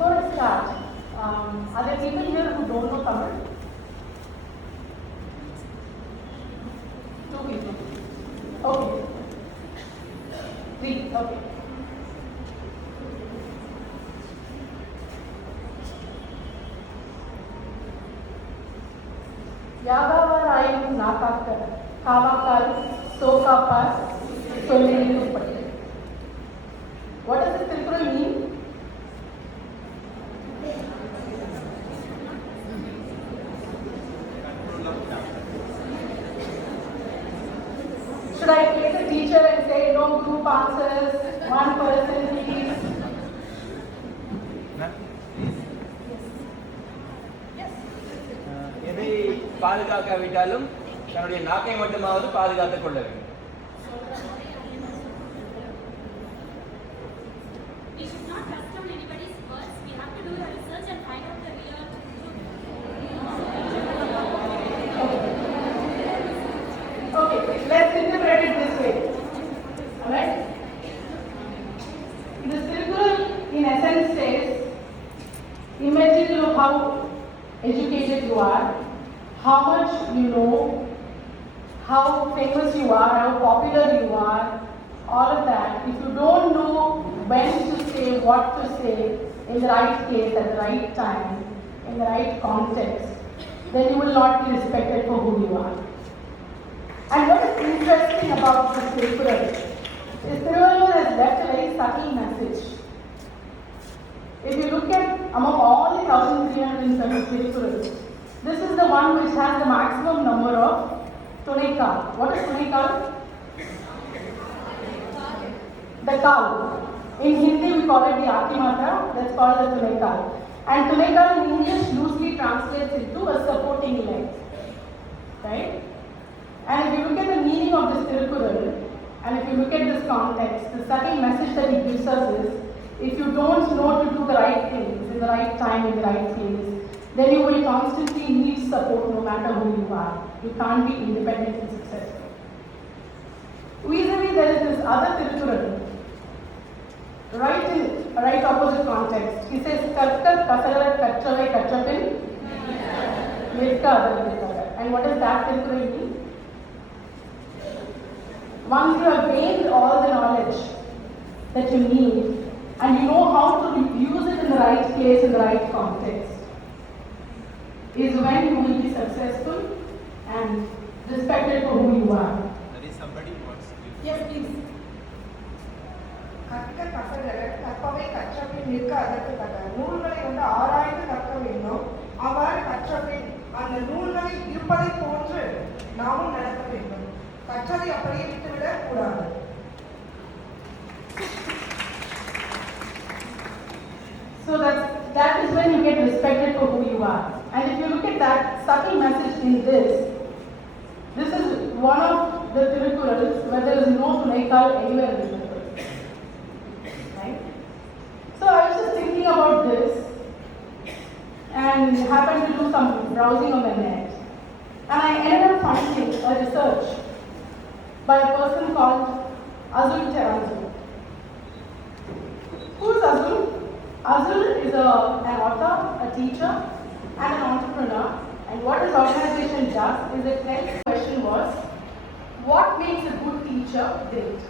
Before I start, are there people here who don't know Tamil? Two people. Okay. Three. Okay. Yagavarayu Nakakar, Kavakar, Sokapar, Solilupati. What does this Tiruppural mean? Should I play the teacher and say no group answers, one person please? எதை பாதுகாக்காவிட்டாலும் தன்னுடைய நாக்கை மட்டுமாவது பாதுகாத்துக் கொள்ள வேண்டும். We should not trust on anybody's words. We have to do the research and find out the real truth. Okay, let's interpret it this way. Alright? The Tiruppural in essence says, imagine how educated you are, how much you know, how famous you are, how popular you are, all of that. If you don't know when to say, what to say, in the right place, at the right time, in the right context, then you will not be respected for who you are. And what is interesting about this Tiruppural is Tiruppural has left a very subtle message. If you look at among all the 1307 Tirupurals, this is the one which has the maximum number of Tunaikal. What is Tunaikal? The Kal. In Hindi we call it the Akimata, that's called the Tunaikal. And Tunaikal in English loosely translates into a supporting leg. Right? And if you look at the meaning of this Tiruppural, and if you look at this context, the subtle message that it gives us is, if you don't know to do the right things in the right time, in the right place, then you will constantly need support no matter who you are. You can't be independent and successful. Vis-a-vis there is this other Tiruppural, right opposite context. He says, Karkar Kasarat Kachavai Kachapin Mirka Adar. And what does that Tiruppural mean? Once you have gained all the knowledge that you need, and you know how to use it in the right place, in the right context, is when you will be successful and respected for who you are. There is somebody who wants to. Yes, please. கற்க கசடர கற்பவை கற்றபின் நிற்க அதற்கு தக நூல்களை வந்து ஆராய்ந்து கற்க வேண்டும். அவ்வாறு கற்றபின் அந்த நூல்களை இருப்பதை போன்று நாமும் நடக்க வேண்டும். கற்றதை அப்படியே விட்டுவிடக் கூடாது. So that is when you get respected for who you are. And if you look at that subtle message in this is one of the Tirupurals where there is no Tunaikal anywhere in the Tiruppural. Right? So I was just thinking about this and happened to do some browsing on the net. And I ended up finding a research by a person called Azul Terrazzo. Who is Azul? Azul is an author, a teacher, and an entrepreneur. And what his organization does is its next question was, what makes a good teacher great?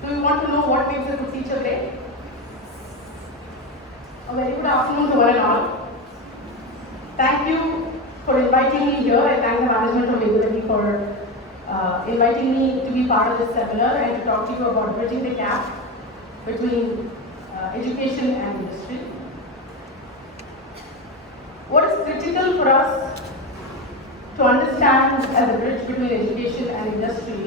Do you want to know what makes a good teacher great? A very good afternoon to one and all. Thank you for inviting me here. I thank the management of Vedavalli for inviting me to be part of this seminar and to talk to you about bridging the gap between education and industry. What is critical for us to understand as a bridge between education and industry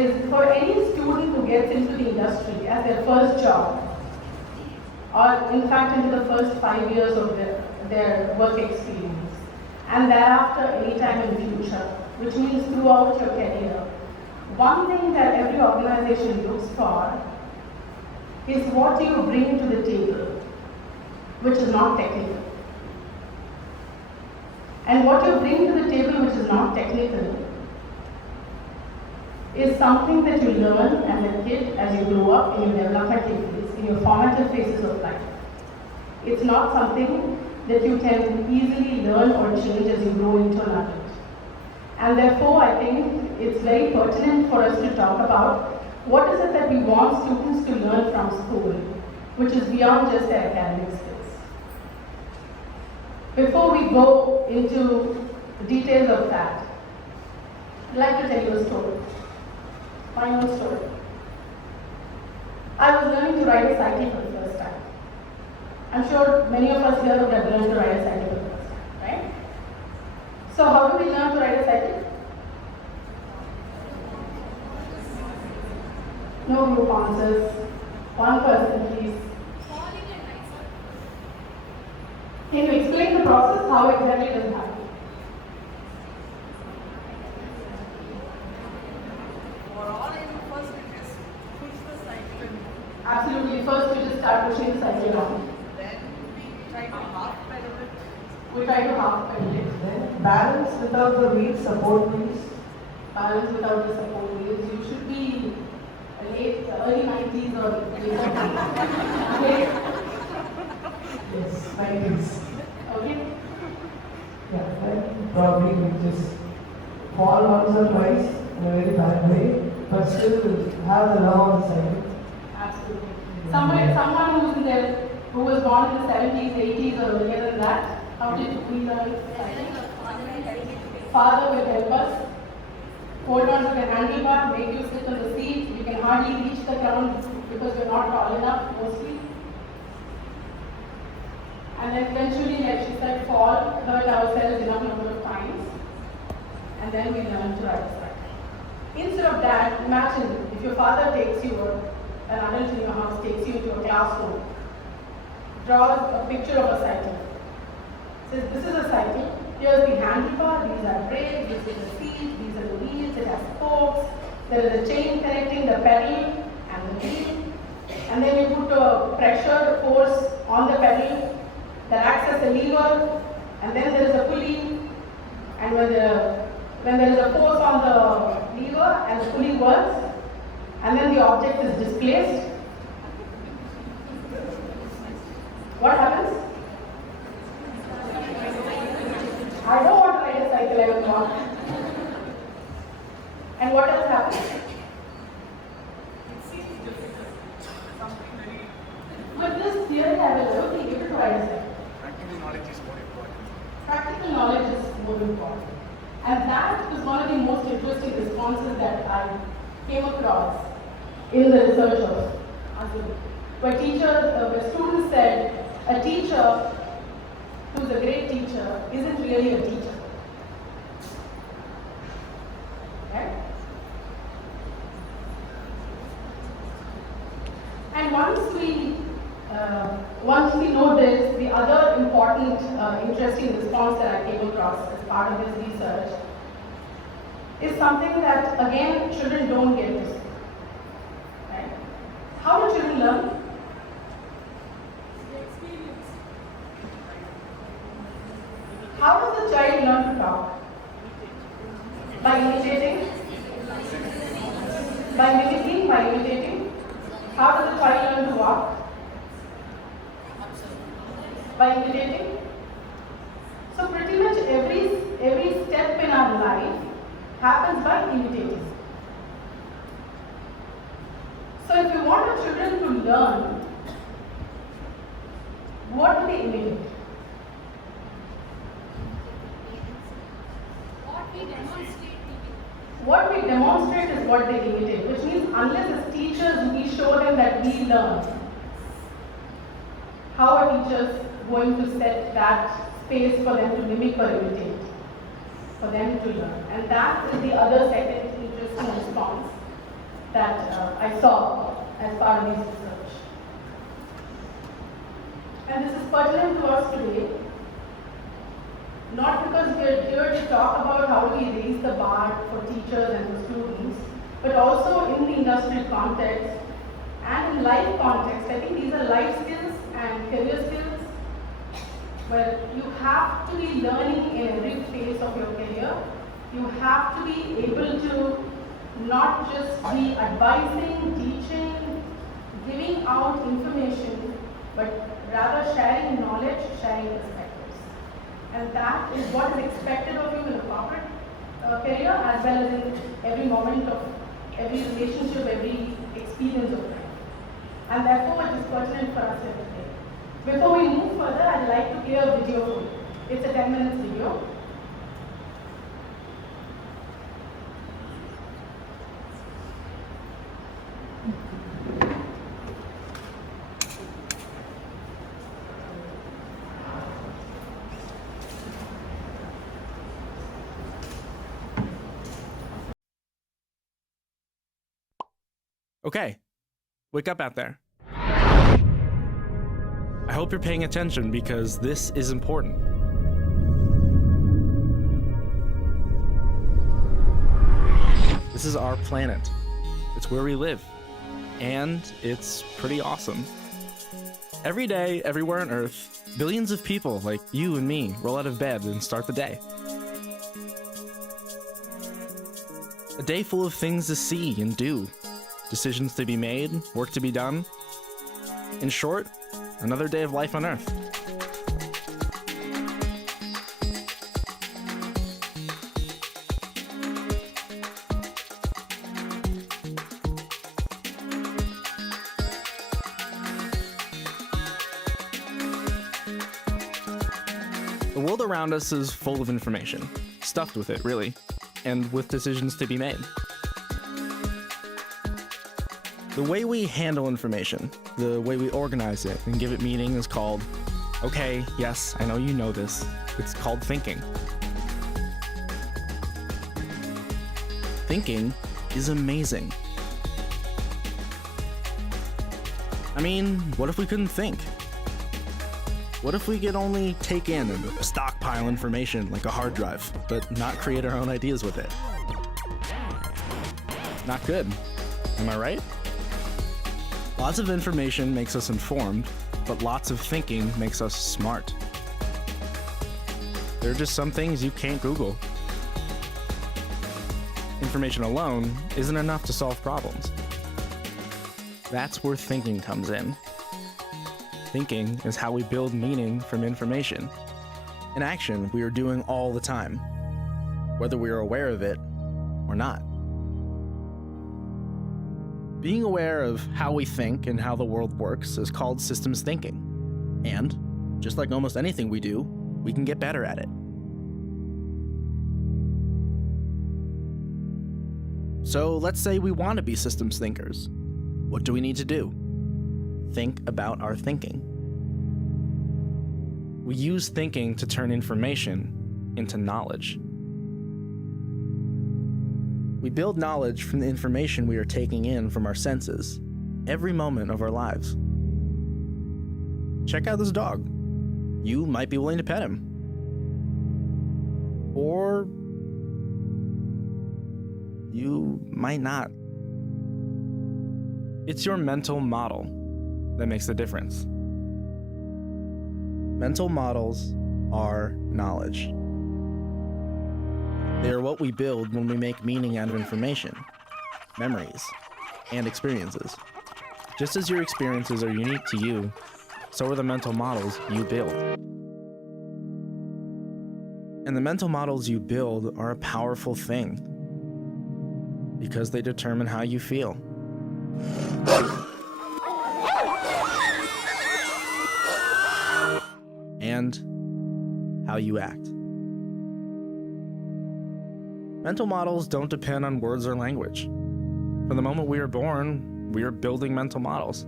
is for any student who gets into the industry as their first job, or in fact into the first 5 years of their work experience, and thereafter any time in the future, which means throughout your career, one thing that every organization looks for is what you bring to the table, which is not technical. And what you bring to the table which is not technical is something that you learn as a kid, as you grow up in your developmental phase, in your formative phases of life. It's not something that you can easily learn or change as you grow into an adult. And therefore, I think it's very pertinent for us to talk about what is it that we want students to learn from school, which is beyond just their academic skills. Before we go into the details of that, I'd like to tell you a story, my own story. I was learning to ride a cycle for the first time. I'm sure many of us here would have learned to ride a cycle for the first time, right? So how do we learn to ride a cycle? No group answers. One person, please. Falling and rising. Can you explain the process? How exactly does it happen? First we just push the cycle, Absolutely. First, you just start pushing the cycle on. then we try to half pedal it. We try to half pedal it. Then balance without the wheel support wheels. Balance without the support wheels. You should be early 90s or later 90s. Yes, 90s. Okay? Yeah, then probably we just fall once or twice in a very bad way, but still have the love on the cycle. Absolutely. Someone who was born in the 70s, 80s or earlier than that, how did we learn cycling? Father will help us. Hold on to the handlebar, make you sit on the seat. You can hardly reach the ground because you're not tall enough mostly. And then eventually, like she said, fall, hurt ourselves enough number of times. And then we learn to ride a cycle. Instead of that, imagine if your father takes you, or an adult in your house takes you into a classroom, draws a picture of a cycle. Says, this is a cycle. Here's the handlebar, these are brakes, this is the seat, these are the wheels, it has spokes, there is a chain connecting the pedal and the wheel, and then you put a pressure force on the pedal that acts as a lever, and then there is a pulley, and when there is a force on the lever and the pulley works, and then the object is displaced, what happens? I don't want to ride a cycle, I will not. And what else happens? It seems difficult, something very. With this theory, I will never be able to ride a cycle. Practical knowledge is more important. Practical knowledge is more important. And that was one of the most interesting responses that I came across in the research of Arcot, where students said, a teacher who's a great teacher isn't really a teacher. Right? And once we know this, the other important, interesting response that I came across as part of this research is something that, again, children don't get to see. Right? How do children learn? The experience. How does a child learn to talk? By imitating? By mimicking? By imitating? How does a child learn to walk? By imitating? So pretty much every step in our life happens by imitating. So if you want our children to learn, what do they imitate? What we demonstrate, we do. What we demonstrate is what they imitate, which means unless as teachers we show them that we learn, how are teachers going to set that space for them to mimic or imitate, for them to learn? And that is the other second interesting response that I saw as part of this research. And this is pertinent to us today, not because we are here to talk about how do we raise the bar for teachers and for students, but also in the industrial context and in life context. I think these are life skills and career skills where you have to be learning in every phase of your career. You have to be able to not not just be advising, teaching, giving out information, but rather sharing knowledge, sharing perspectives. And that is what is expected of you in a corporate career as well as in every moment of every relationship, every experience of life. And therefore it is pertinent for us here today. Before we move further, I'd like to play a video for you. It's a 10-minute video. Okay, wake up out there. I hope you're paying attention because this is important. This is our planet. It's where we live. And it's pretty awesome. Every day, everywhere on Earth, billions of people like you and me roll out of bed and start the day. A day full of things to see and do. Decisions to be made, work to be done. In short, another day of life on Earth. The world around us is full of information, stuffed with it, really, and with decisions to be made. The way we handle information, the way we organize it and give it meaning is called, okay, yes, I know you know this, it's called thinking. Thinking is amazing. I mean, what if we couldn't think? What if we could only take in and stockpile information like a hard drive, but not create our own ideas with it? Not good. Am I right? Lots of information makes us informed, but lots of thinking makes us smart. There are just some things you can't Google. Information alone isn't enough to solve problems. That's where thinking comes in. Thinking is how we build meaning from information, an action we are doing all the time, whether we are aware of it or not. Being aware of how we think and how the world works is called systems thinking. And, just like almost anything we do, we can get better at it. So let's say we want to be systems thinkers. What do we need to do? Think about our thinking. We use thinking to turn information into knowledge. We build knowledge from the information we are taking in from our senses, every moment of our lives. Check out this dog. You might be willing to pet him. Or you might not. It's your mental model that makes the difference. Mental models are knowledge. They are what we build when we make meaning out of information, memories, and experiences. Just as your experiences are unique to you, so are the mental models you build. And the mental models you build are a powerful thing because they determine how you feel. And how you act. Mental models don't depend on words or language. From the moment we are born, we are building mental models.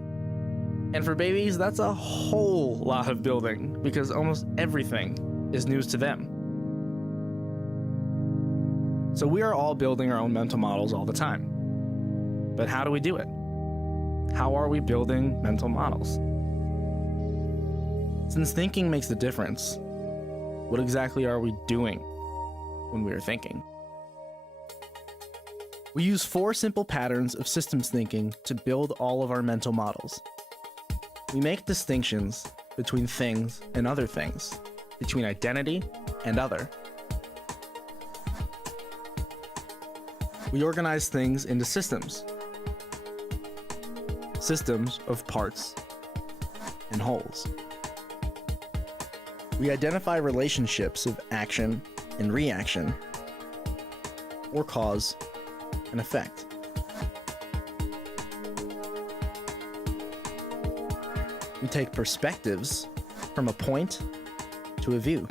And for babies, that's a whole lot of building because almost everything is news to them. So we are all building our own mental models all the time. But how do we do it? How are we building mental models? Since thinking makes the difference, what exactly are we doing when we are thinking? We use 4 simple patterns of systems thinking to build all of our mental models. We make distinctions between things and other things, between identity and other. We organize things into systems. Systems of parts and wholes. We identify relationships of action and reaction, or cause and effect. We take perspectives from a point to a view.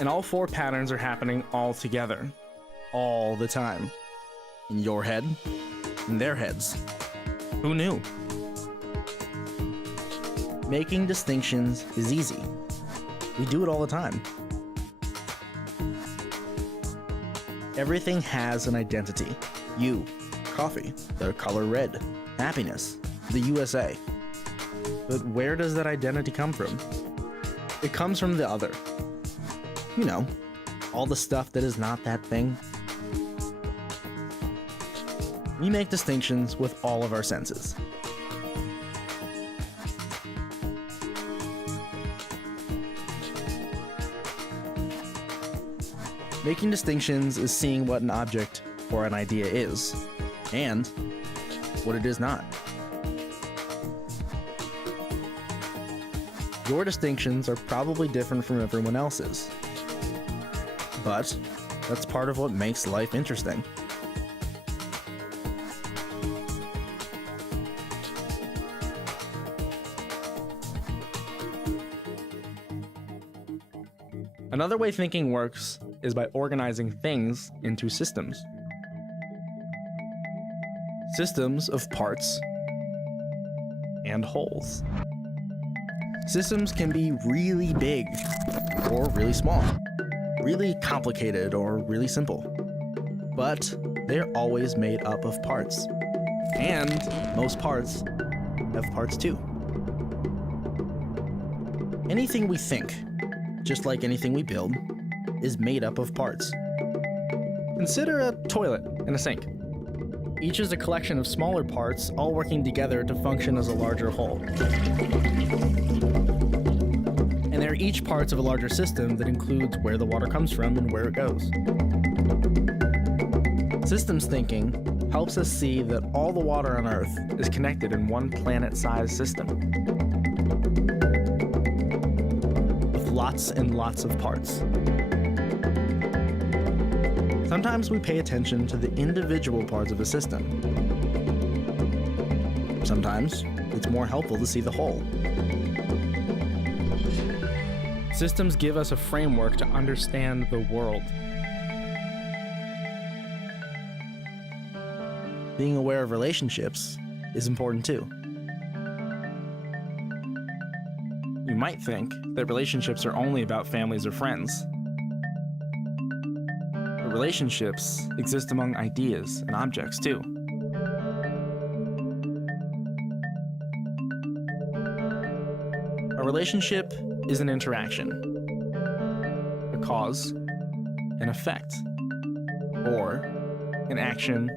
And all four patterns are happening all together, all the time. In your head, in their heads. Who knew? Making distinctions is easy. We do it all the time. Everything has an identity. You, coffee, the color red, happiness, the USA. But where does that identity come from? It comes from the other. You know, all the stuff that is not that thing. We make distinctions with all of our senses. Making distinctions is seeing what an object or an idea is, and what it is not. Your distinctions are probably different from everyone else's, but that's part of what makes life interesting. Another way thinking works is by organizing things into systems. Systems of parts and wholes. Systems can be really big or really small, really complicated or really simple, but they're always made up of parts. And most parts have parts too. Anything we think, just like anything we build, is made up of parts. Consider a toilet and a sink. Each is a collection of smaller parts, all working together to function as a larger whole. And they're each parts of a larger system that includes where the water comes from and where it goes. Systems thinking helps us see that all the water on Earth is connected in one planet-sized system. Lots and lots of parts. Sometimes we pay attention to the individual parts of a system. Sometimes it's more helpful to see the whole. Systems give us a framework to understand the world. Being aware of relationships is important too. You might think that relationships are only about families or friends. But relationships exist among ideas and objects too. A relationship is an interaction, a cause, an effect, or an action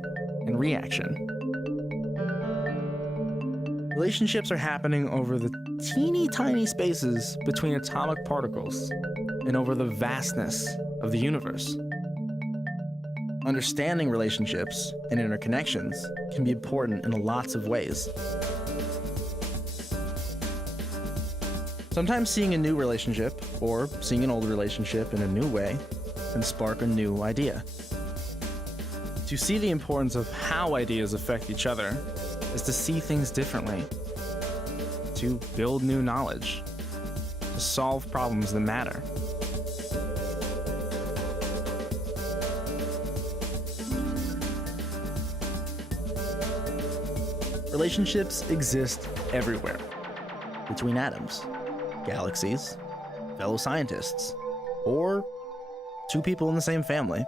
and reaction. Relationships are happening over the teeny tiny spaces between atomic particles and over the vastness of the universe. Understanding relationships and interconnections can be important in lots of ways. Sometimes seeing a new relationship or seeing an old relationship in a new way can spark a new idea. To see the importance of how ideas affect each other is to see things differently, to build new knowledge, to solve problems that matter. Relationships exist everywhere, between atoms, galaxies, fellow scientists, or two people in the same family.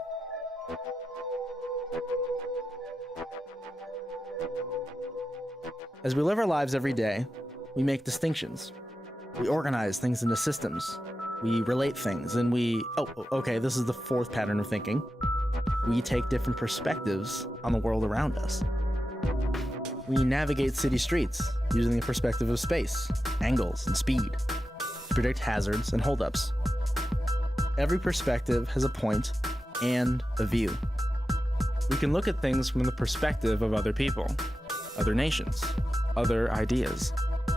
As we live our lives every day, we make distinctions. We organize things into systems. We relate things, and this is the fourth pattern of thinking. We take different perspectives on the world around us. We navigate city streets using the perspective of space, angles, and speed to predict hazards and holdups. Every perspective has a point and a view. we can look at things from the perspective of other people, other nations, other ideas.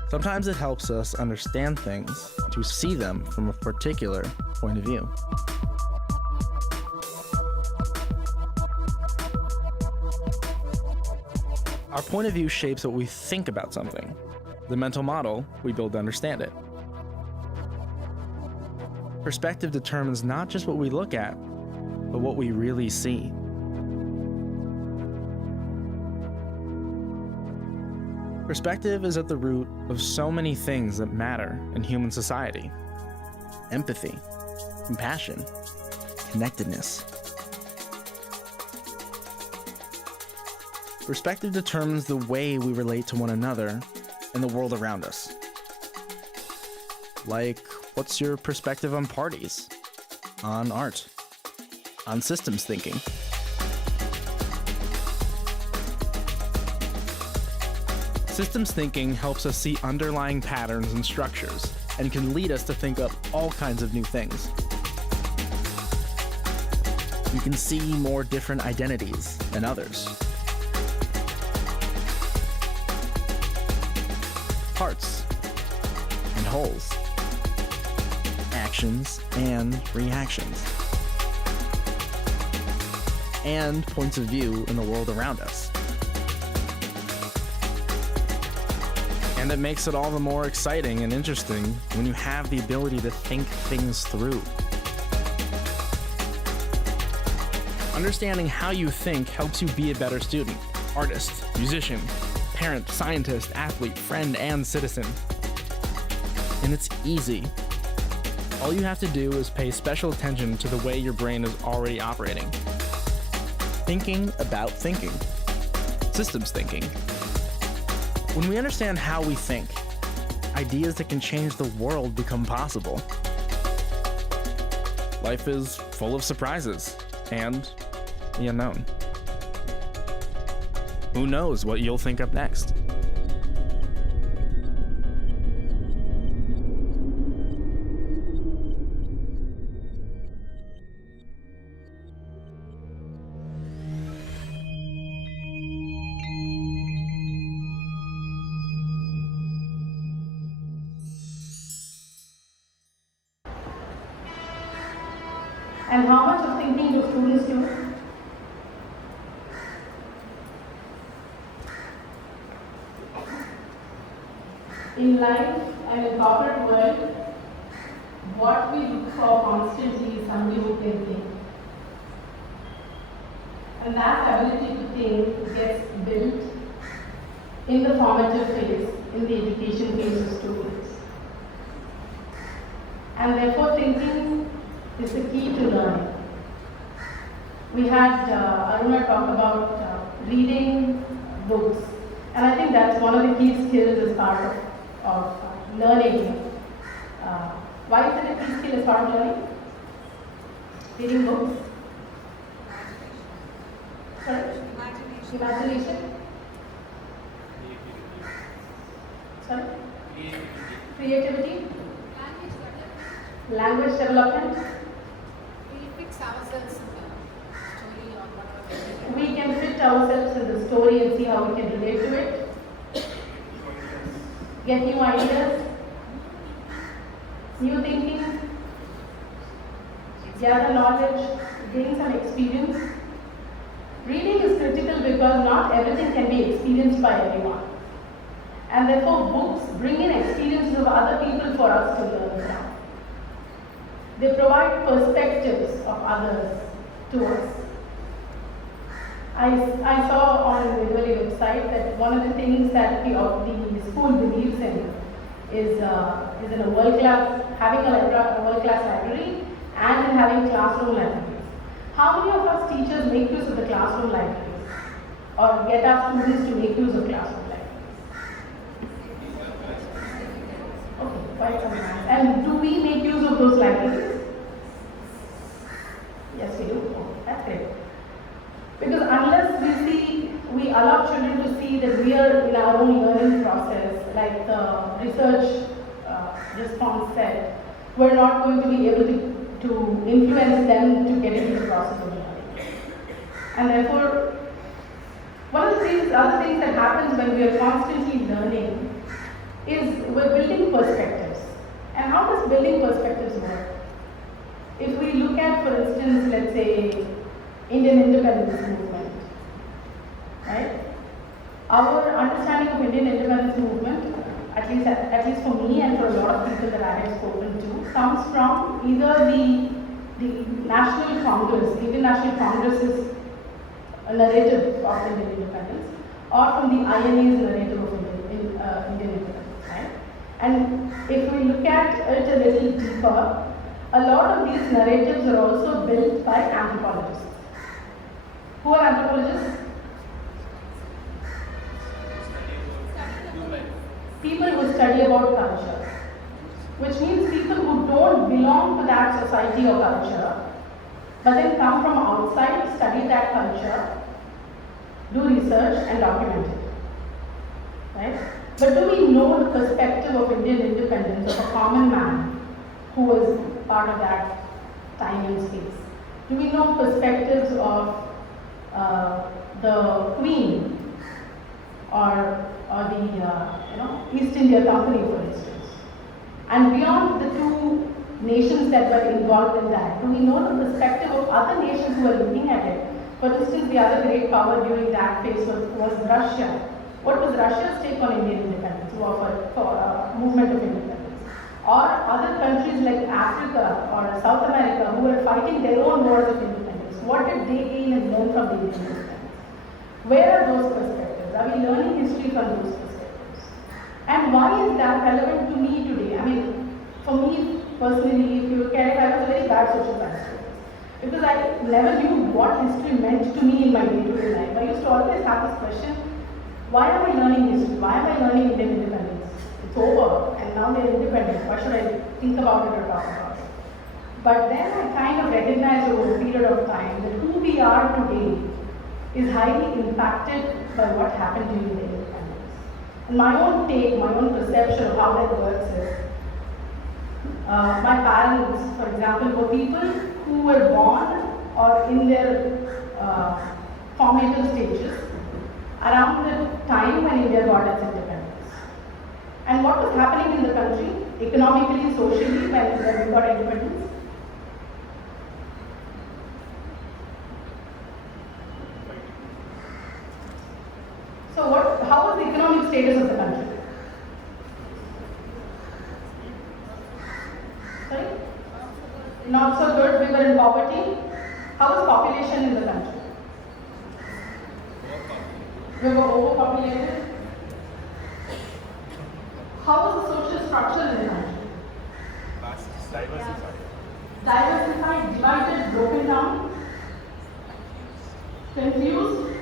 Sometimes it helps us understand things to see them from a particular point of view. Our point of view shapes what we think about something, the mental model we build to understand it. Perspective determines not just what we look at, but what we really see. Perspective is at the root of so many things that matter in human society. Empathy, compassion, connectedness. Perspective determines the way we relate to one another and the world around us. Like, what's your perspective on parties, on art, on systems thinking? Systems thinking helps us see underlying patterns and structures and can lead us to think up all kinds of new things. We can see more different identities than others. Parts and wholes, actions and reactions, and points of view in the world around us. And it makes it all the more exciting and interesting when you have the ability to think things through. Understanding how you think helps you be a better student, artist, musician, parent, scientist, athlete, friend, and citizen. And it's easy. All you have to do is pay special attention to the way your brain is already operating. Thinking about thinking. Systems thinking. When we understand how we think, ideas that can change the world become possible. Life is full of surprises and the unknown. Who knows what you'll think up next? And how much of thinking do students do? In life and in corporate world, what we look for constantly is somebody who can think. And that ability to think gets built in the formative phase, in the education phase of students. And therefore thinking is the key to learning. We had Aruna talk about reading books, and I think that's one of the key skills as part of learning. Why is it a key skill as part of learning? Reading books? Sorry? Imagination? Sorry? Creativity? Language development? We fix ourselves in the story or whatever. We can fit ourselves in the story and see how we can relate to it. Get new ideas, new thinking, gather knowledge, gain some experience. Reading is critical because not everything can be experienced by everyone. And therefore books bring in experiences of other people for us to learn from. They provide perspectives of others to us. I saw on the Vedavalli website that one of the things that the school believes in is in a world-class, having a world-class library and in having classroom libraries. How many of us teachers make use of the classroom libraries or get our students to make use of classroom libraries? Okay, quite some time. And do we make use of those libraries? Yes, we do. Oh, that's great. Because unless we allow children to see that we are in our own learning process, like the research response said, we're not going to be able to influence them to get into the process of learning. And therefore, one of the other things that happens when we are constantly learning is we're building perspectives. And how does building perspectives work? If we look at, for instance, let's say, Indian independence movement, right? Our understanding of Indian independence movement, at least for me and for a lot of people that I have spoken to, comes from either the National Congress, Indian National Congress's narrative of Indian independence, or from the INA's narrative of Indian independence, right? And if we look at it a little deeper, a lot of these narratives are also built by anthropologists. Who are anthropologists? People who study about culture, which means people who don't belong to that society or culture, but then come from outside, study that culture, do research and document it, right? But do we know the perspective of Indian independence of a common man who was part of that time and space? Do we know perspectives of the Queen or the East India Company, for instance? And beyond the two nations that were involved in that, do we know the perspective of other nations who are looking at it? For instance, the other great power during that phase was Russia. What was Russia's take on Indian independence, for movement of independence? Or other countries like Africa or South America who were fighting their own wars of independence. What did they gain and learn from the Indian independence? Where are those perspectives? Are we learning history from those perspectives? And why is that relevant to me today? I mean, for me personally, if you look at it, I was a very bad social science student. Because I never knew what history meant to me in my day-to-day life. I used to always have this question, why am I learning history? Why am I learning Indian independence? It's over and now they're independent. Why should I think about it or talk about it? But then I kind of recognized over a period of time that who we are today is highly impacted by what happened during the independence. And my own take, my own perception of how that works is, my parents, for example, were people who were born or in their formative stages around the time when India got its independence. And what was happening in the country, economically, socially, when we got independence? So how was the economic status of the country? Sorry? Not so good, we were in poverty. How was population in the country? We were overpopulated. How was the social structure in the country? Diversified, divided, broken down, confused.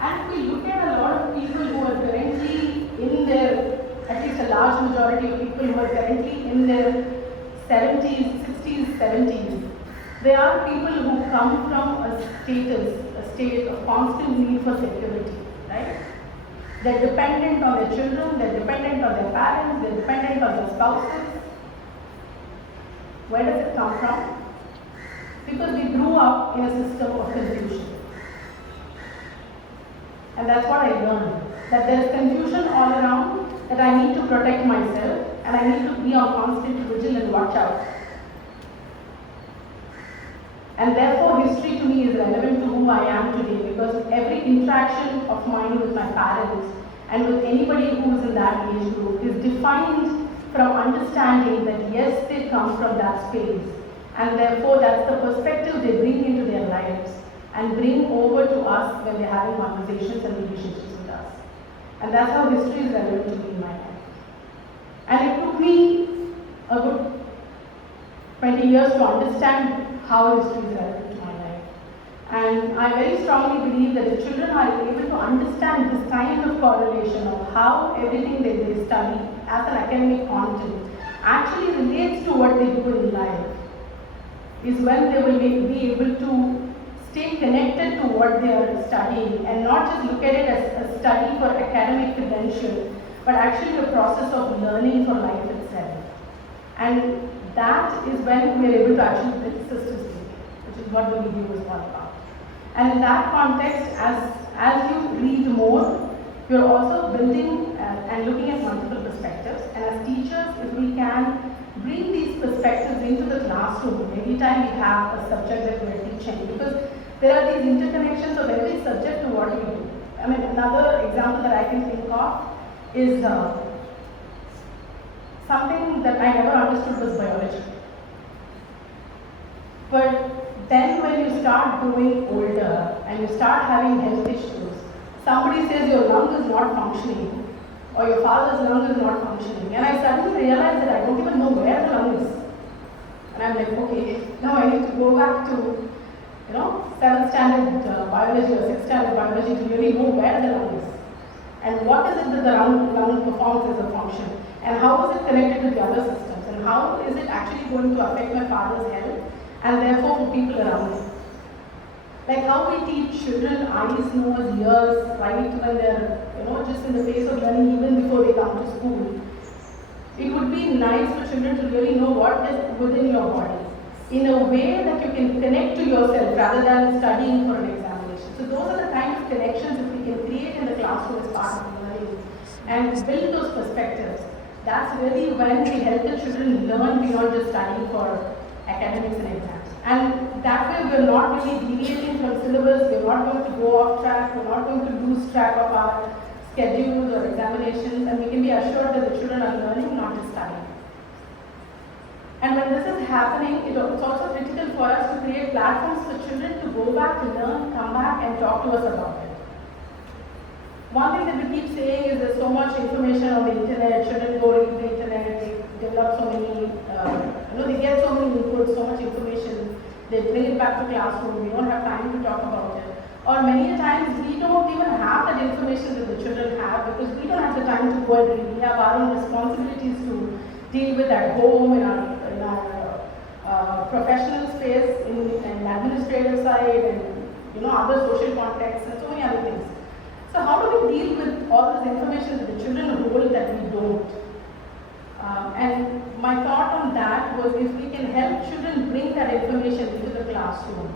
And we look at a lot of people who are currently in their, at least a large majority of people who are currently in their 70s, 60s, 70s. They are people who come from a state of constant need for security, right? They're dependent on their children, they're dependent on their parents, they're dependent on their spouses. Where does it come from? Because we grew up in a system of confusion. And that's what I learned, that there is confusion all around, that I need to protect myself and I need to be on constant vigil and watch out. And therefore history to me is relevant to who I am today, because every interaction of mine with my parents and with anybody who is in that age group is defined from understanding that yes, they come from that space, and therefore that's the perspective they bring into their lives and bring over to us when they're having conversations and relationships with us. And that's how history is relevant to me in my life. And it took me a good 20 years to understand how history is relevant to my life. And I very strongly believe that if children are able to understand this kind of correlation of how everything that they study as an academic content actually relates to what they do in life, is when they will be able to stay connected to what they are studying and not just look at it as a study for academic credential, but actually a process of learning for life itself. And that is when we are able to actually build systems, which is what the video was all about. And in that context, as you read more, you're also building and looking at multiple perspectives. And as teachers, if we can bring these perspectives into the classroom anytime we have a subject that we're teaching, because there are these interconnections of every subject to what we do. I mean, another example that I can think of is something that I never understood was biology. But then when you start growing older and you start having health issues, somebody says your lung is not functioning or your father's lung is not functioning, and I suddenly realized that I don't even know where the lung is. And I'm like, okay, now I need to go back to 7th standard biology or 6th standard biology to really know where the lung is. And what is it that the lung performs as a function? And how is it connected to the other systems? And how is it actually going to affect my father's health and therefore for people around me? Like how we teach children eyes, nose, ears, right when they're just in the phase of learning even before they come to school. It would be nice for children to really know what is within your body in a way that you can connect to yourself rather than studying for an examination. So those are the kind of connections that we can create in the classroom as part of learning and build those perspectives. That's really when we help the children learn beyond just studying for academics and exams. And that way we're not really deviating from syllabus, we're not going to go off track, we're not going to lose track of our schedules or examinations, and we can be assured that the children are learning, not just studying. And when this is happening, it's also critical for us to create platforms for children to go back to learn, come back and talk to us about it. One thing that we keep saying is there's so much information on the internet, children go read the internet, they develop so many, they get so many inputs, so much information, they bring it back to classroom, we don't have time to talk about it. Or many times we don't even have that information that the children have because we don't have the time to go and read. We have our own responsibilities to deal with at home, in our professional space, in administrative side, and other social contexts, and so many other things. So how do we deal with all this information that the children hold that we don't? And my thought on that was if we can help children bring that information into the classroom,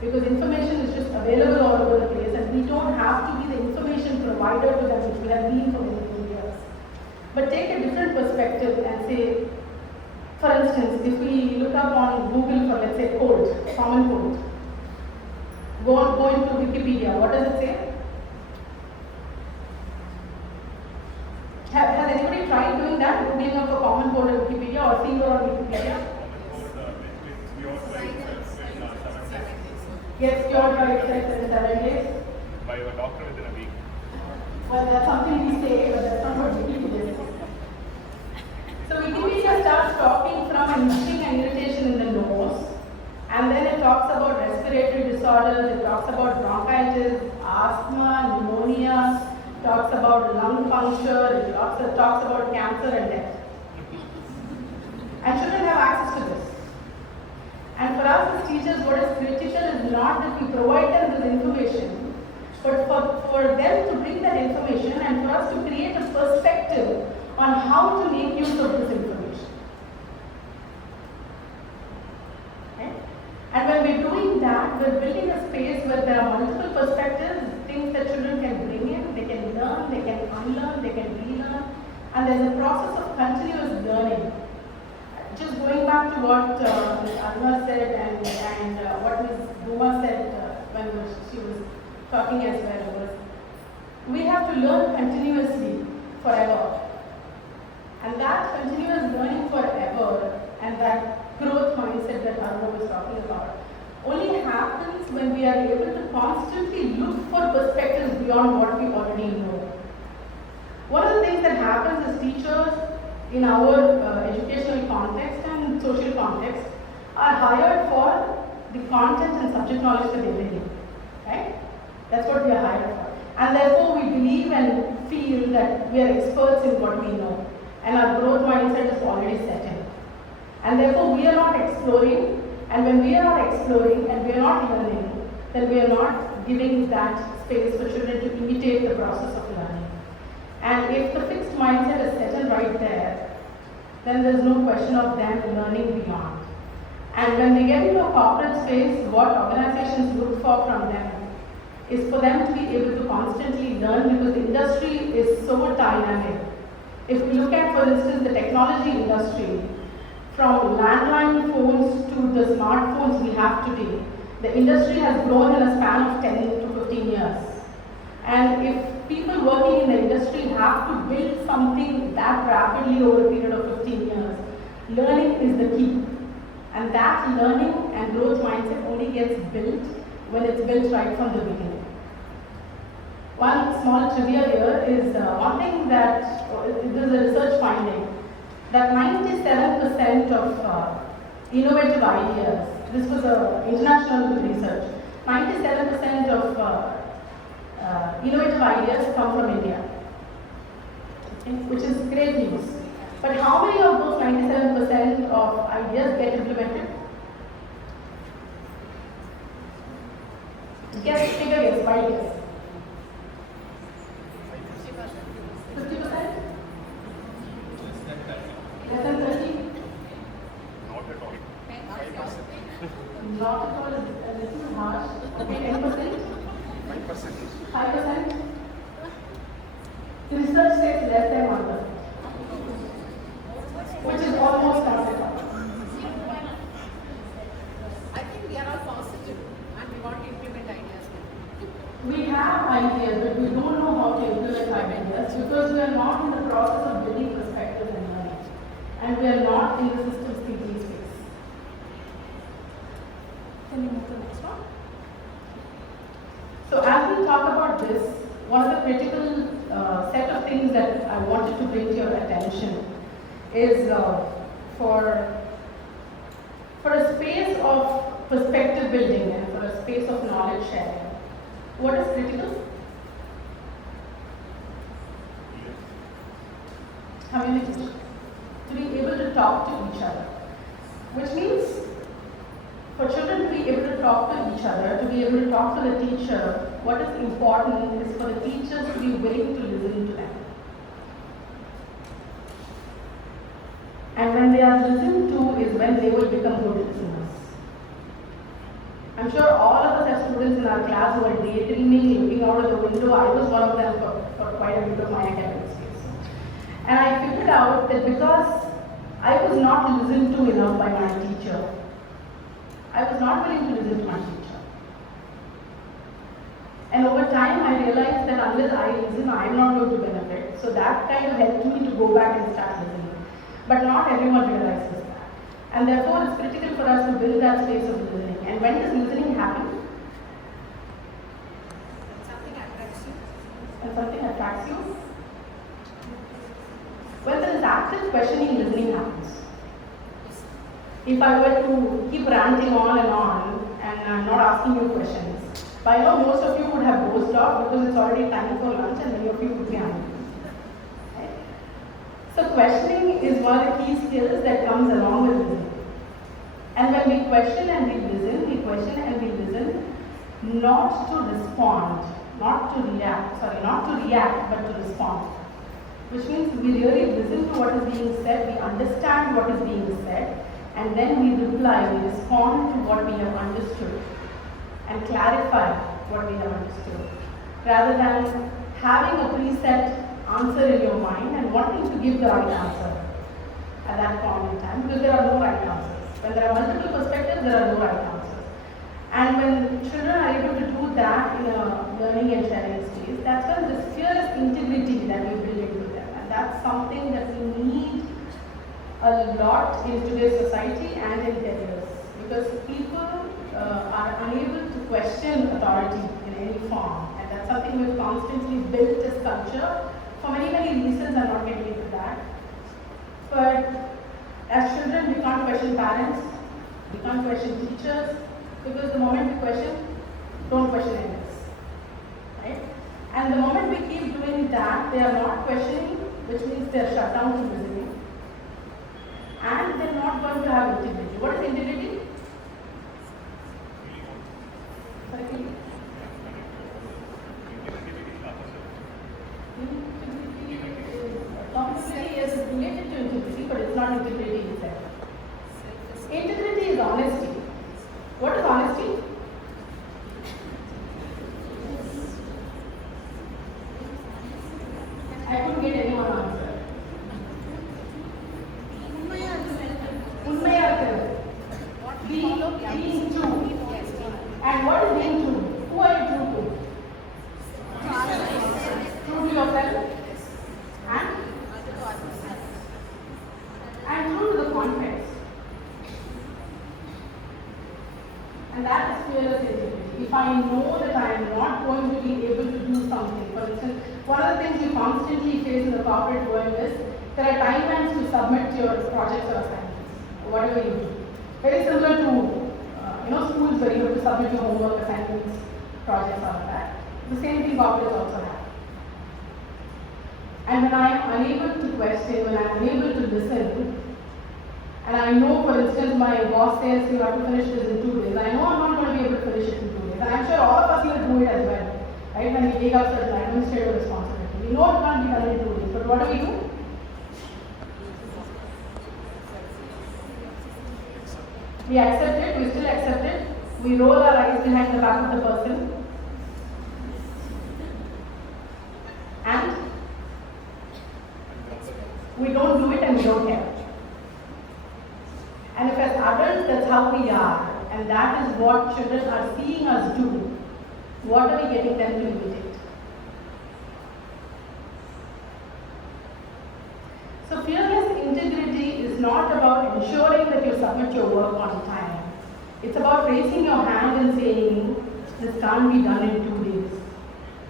because information is just available all over the place and we don't have to be the information provider to them, which we have been for many years. But take a different perspective and say, for instance, if we look up on Google for, let's say, cold, common cold, go into Wikipedia, what does it say? Has anybody tried doing that, googling up a common cold on Wikipedia or fever on Wikipedia? Yes, cured by itself in 7 days. By a doctor within a week. Well, that's something we say, but that's not what Wikipedia says. So Wikipedia starts talking from an itching and irritation in the nose, and then it talks about respiratory disorders, it talks about bronchitis, asthma, pneumonia, talks about lung puncture, it talks about cancer and death. And children have access to this. And for us as teachers, what is critical is not that we provide them with information, but for them to bring that information and for us to create a perspective on how to make use of this information. Okay? And when we're doing that, we're building a space where there are multiple perspectives, things that children can bring in, they can learn, they can unlearn, they can relearn, and there's a process of continuous learning. Just going back to what Ms. Aruna said and what Ms. Bhuma said when she was talking as well was, we have to learn continuously forever. And that continuous learning forever and that growth mindset that Aruna was talking about only happens when we are able to constantly look for perspectives beyond what we already know. One of the things that happens as teachers in our educational context and social context are hired for the content and subject knowledge that they bring in, right? That's what we are hired for. And therefore we believe and feel that we are experts in what we know and our growth mindset is already set in. And therefore we are not exploring, and when we are not exploring and we are not learning, then we are not giving that space for children to imitate the process of learning. And if the fixed mindset is set in right there, then there's no question of them learning beyond. And when they get into a corporate space, what organizations look for from them is for them to be able to constantly learn, because the industry is so dynamic. If we look at, for instance, the technology industry, from landline phones to the smartphones we have today, the industry has grown in a span of 10 to 15 years. And if people working in the industry have to build something that rapidly over a period of 15 years, learning is the key. And that learning and growth mindset only gets built when it's built right from the beginning. One small trivia here is one thing that, this is a research finding, that 97% of innovative ideas, this was international research, 97% of innovative ideas come from India, okay, which is great news. But how many of those 97% of ideas get implemented? Guess, figure, guess, wild guess. 50%? Less than 30? Not at all. Not at all, is a little harsh. Okay, 10%? 5%. 5%? The research says less than 1%, which is almost not at all. I think we are all positive and we want to implement ideas. We have ideas, but we don't know how to implement ideas because we are not in the process of building perspective and learning. And we are not in the systems thinking space. Can you move to the next one? So as we talk about this, one of the critical set of things that I wanted to bring to your attention is for a space of perspective building and for a space of knowledge sharing. What is critical? Communication. To be able to talk to each other. Which means for children to be able to talk to each other, to be able to talk to the teacher, what is important is for the teachers to be willing to listen to them. And when they are listened to is when they will become good listeners. I'm sure all of us as students in our class who are daydreaming, looking out of the window, I was one of them for quite a bit of my academic space. And I figured out that because I was not listened to enough by my teacher, I was not willing to listen to my teacher. And over time I realized that unless I listen, I am not going to benefit. So that kind of helped me to go back and start listening. But not everyone realizes that. And therefore it's critical for us to build that space of listening. And when does listening happen? Something attracts you. When something attracts you? When there is active questioning, listening happens. If I were to keep ranting on and I'm not asking you questions, by now most of you would have dozed off because it's already time for lunch and many of you would be hungry. Right? So questioning is one of the key skills that comes along with listening. And when we question and we listen, we question and we listen, not to respond, not to react, but to respond. Which means we really listen to what is being said, we understand what is being said, and then we reply, we respond to what we have understood and clarify what we have understood. Rather than having a preset answer in your mind and wanting to give the right answer at that point in time, because there are no right answers. When there are multiple perspectives, there are no right answers. And when children are able to do that in a learning and sharing space, that's when this fearless integrity that we build into them. And that's something that we need a lot in today's society and in careers. Because people are unable to question authority in any form. And that's something we've constantly built as culture. For many, many reasons, I'm not getting into that. But as children, we can't question parents, we can't question teachers, because the moment we question, don't question elders. Right? And the moment we keep doing that, they are not questioning, which means they are shut down to listening. And they're not going to have integrity. What is integrity? Sorry? Complexity is related to integrity, but it's not integrity itself. Integrity is honesty. What is honesty? I couldn't get anyone to answer. உண்மையா இருக்கிறது. Being true. And what is being true? Who are you true to? True to yourself? And true to the context. And that is fearless integrity. If I know that I am not going to be able to do something, for instance, one of the things you constantly face in the corporate world is there are timelines to submit your projects or assignments, whatever you do. Very similar to schools where you have to submit your homework, assignments, projects, all of that. The same thing corporates also have. And when I am unable to question, when I am unable to listen, and I know, for instance, my boss says you have to finish this in 2 days, I know I'm not going to be able to finish it in 2 days. And I'm sure all of us will do it as well, right? When we take up certain administrative responsibility. We know it can't be done in 2 days, but what do? We accept it, we still accept it, we roll our eyes behind the back of the person, and we don't do it and we don't care. And if as adults that's how we are, and that is what children are seeing us do, what are we getting them to imitate? So fearless integrity is not about ensuring that you submit your work on time. It's about raising your hand and saying, this can't be done in 2 days,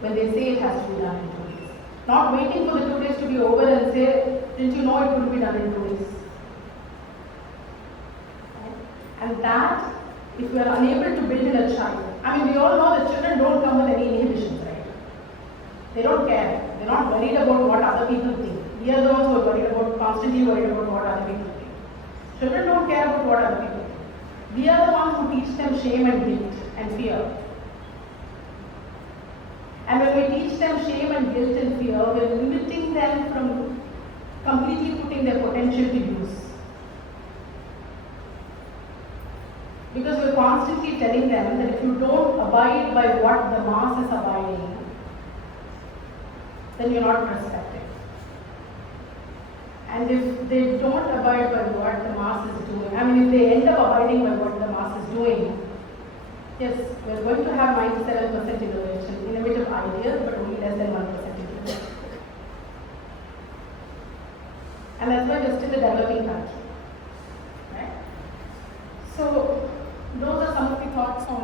when they say it has to be done in 2 days. Not waiting for the 2 days to be over and say, didn't you know it could be done in 2 days? And that, if we are unable to build in a child, we all know that children don't come with any inhibitions, right? They don't care. They're not worried about what other people think. We are the ones who are constantly worried about what other people think. Children don't care about what other people think. We are the ones who teach them shame and guilt and fear. And when we teach them shame and guilt and fear, we're limiting them from completely putting their potential to use. Because we're constantly telling them that if you don't abide by what the mass is abiding, then you're not respected. And if they don't abide by what the mass is doing, if they end up abiding by what the mass is doing, yes, we're going to have 97% innovation, innovative ideas, but only less than 1% innovation. And that's why we're still a developing country. Right? So, those are some of the thoughts on,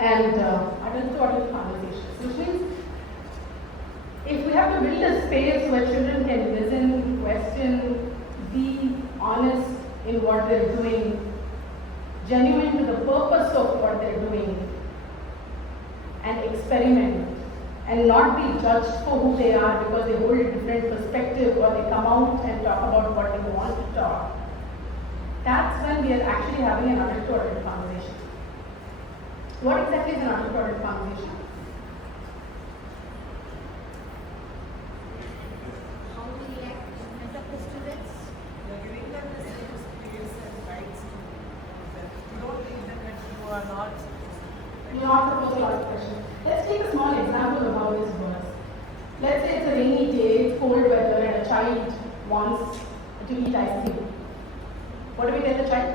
adult to adult conversations, which means if we have to build a space where children can listen, question, be honest in what they're doing, genuine to the purpose of what they're doing, and experiment, and not be judged for who they are because they hold a different perspective or they come out and talk about what they want to talk, that's when we are actually having an adult to adult conversation. What exactly is an adult to adult conversation? How we react in front of the students. You're giving them the same space and rights to them. You don't leave them that you are not. You're not supposed to ask questions. Let's take a small example of how this works. Let's say it's a rainy day, it's cold weather, and a child wants to eat ice cream. What do we tell the child?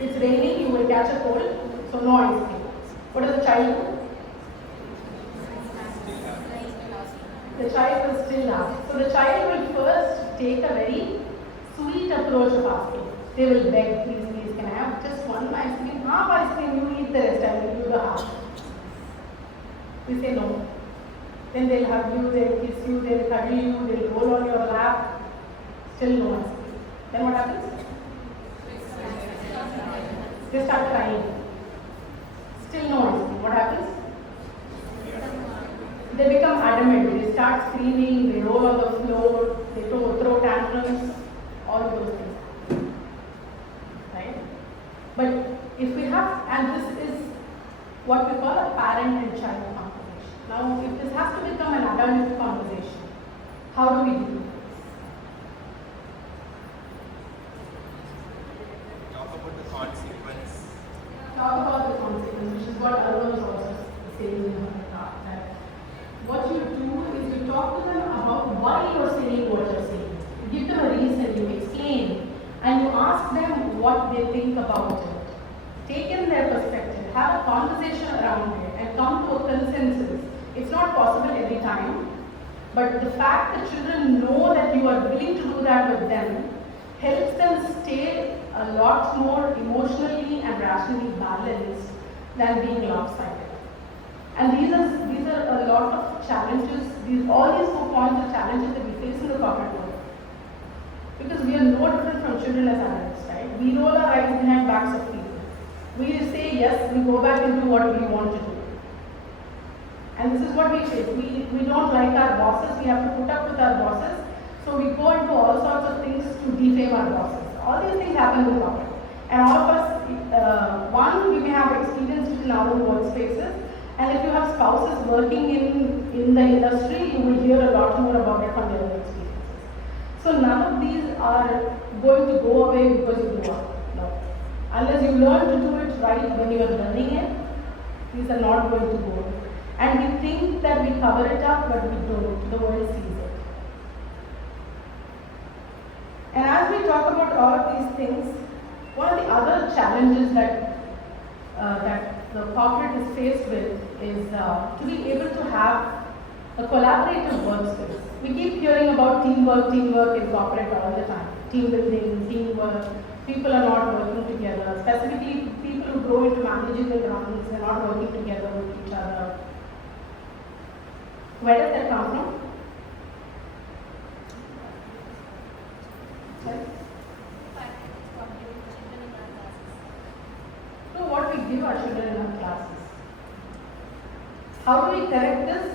It's raining, you will catch a cold, so no ice cream. What does the child do? The child will still ask. So the child will first take a very sweet approach of asking. They will beg, please, can I have just one ice cream? Half ice cream, you eat the rest, I will give you the half. We say no. Then they'll hug you, they'll kiss you, they'll cuddle you, they'll roll on your lap. Still no ice cream. Then what happens? They start crying. Still no ice cream. What happens? They become adamant. They start screaming, they roll on the floor, they throw tantrums, all of those things. Right? But if we have, and this is what we call a parent and child conversation. Now, if this has to become an adult conversation, how do we do it? Talk about the consequence. Talk about the consequence, which is what Arun was also saying in her talk, that what you do is you talk to them about why you're saying what you're saying. You give them a reason, you explain, and you ask them what they think about it. Take in their perspective, have a conversation around it, and come to a consensus. It's not possible every time, but the fact that children know that you are willing to do that with them helps them stay a lot more emotionally and rationally balanced than being lopsided. And these are a lot of challenges. All these 4 points are challenges that we face in the corporate world. Because we are no different from children as adults, right? We roll our eyes behind backs of people. We say yes, we go back into what we want to do. And this is what we face. We don't like our bosses, we have to put up with our bosses. So we go into all sorts of things to defame our bosses. All these things happen in corporate. And all of us, one, we may have experienced it in our own workspaces. And if you have spouses working in the industry, you will hear a lot more about it from their own experiences. So none of these are going to go away because you grow up. No. Unless you learn to do it right when you are learning it, these are not going to go away. And we think that we cover it up, but we don't. The world sees it. And as we talk about all of these things, one of the other challenges that the corporate is faced with is to be able to have a collaborative workspace. We keep hearing about teamwork in corporate all the time. Team building, teamwork. People are not working together. Specifically, people who grow into managerial roles, they're not working together with each other. Where does that come from? Yes? So what we give our children in our classes. How do we correct this?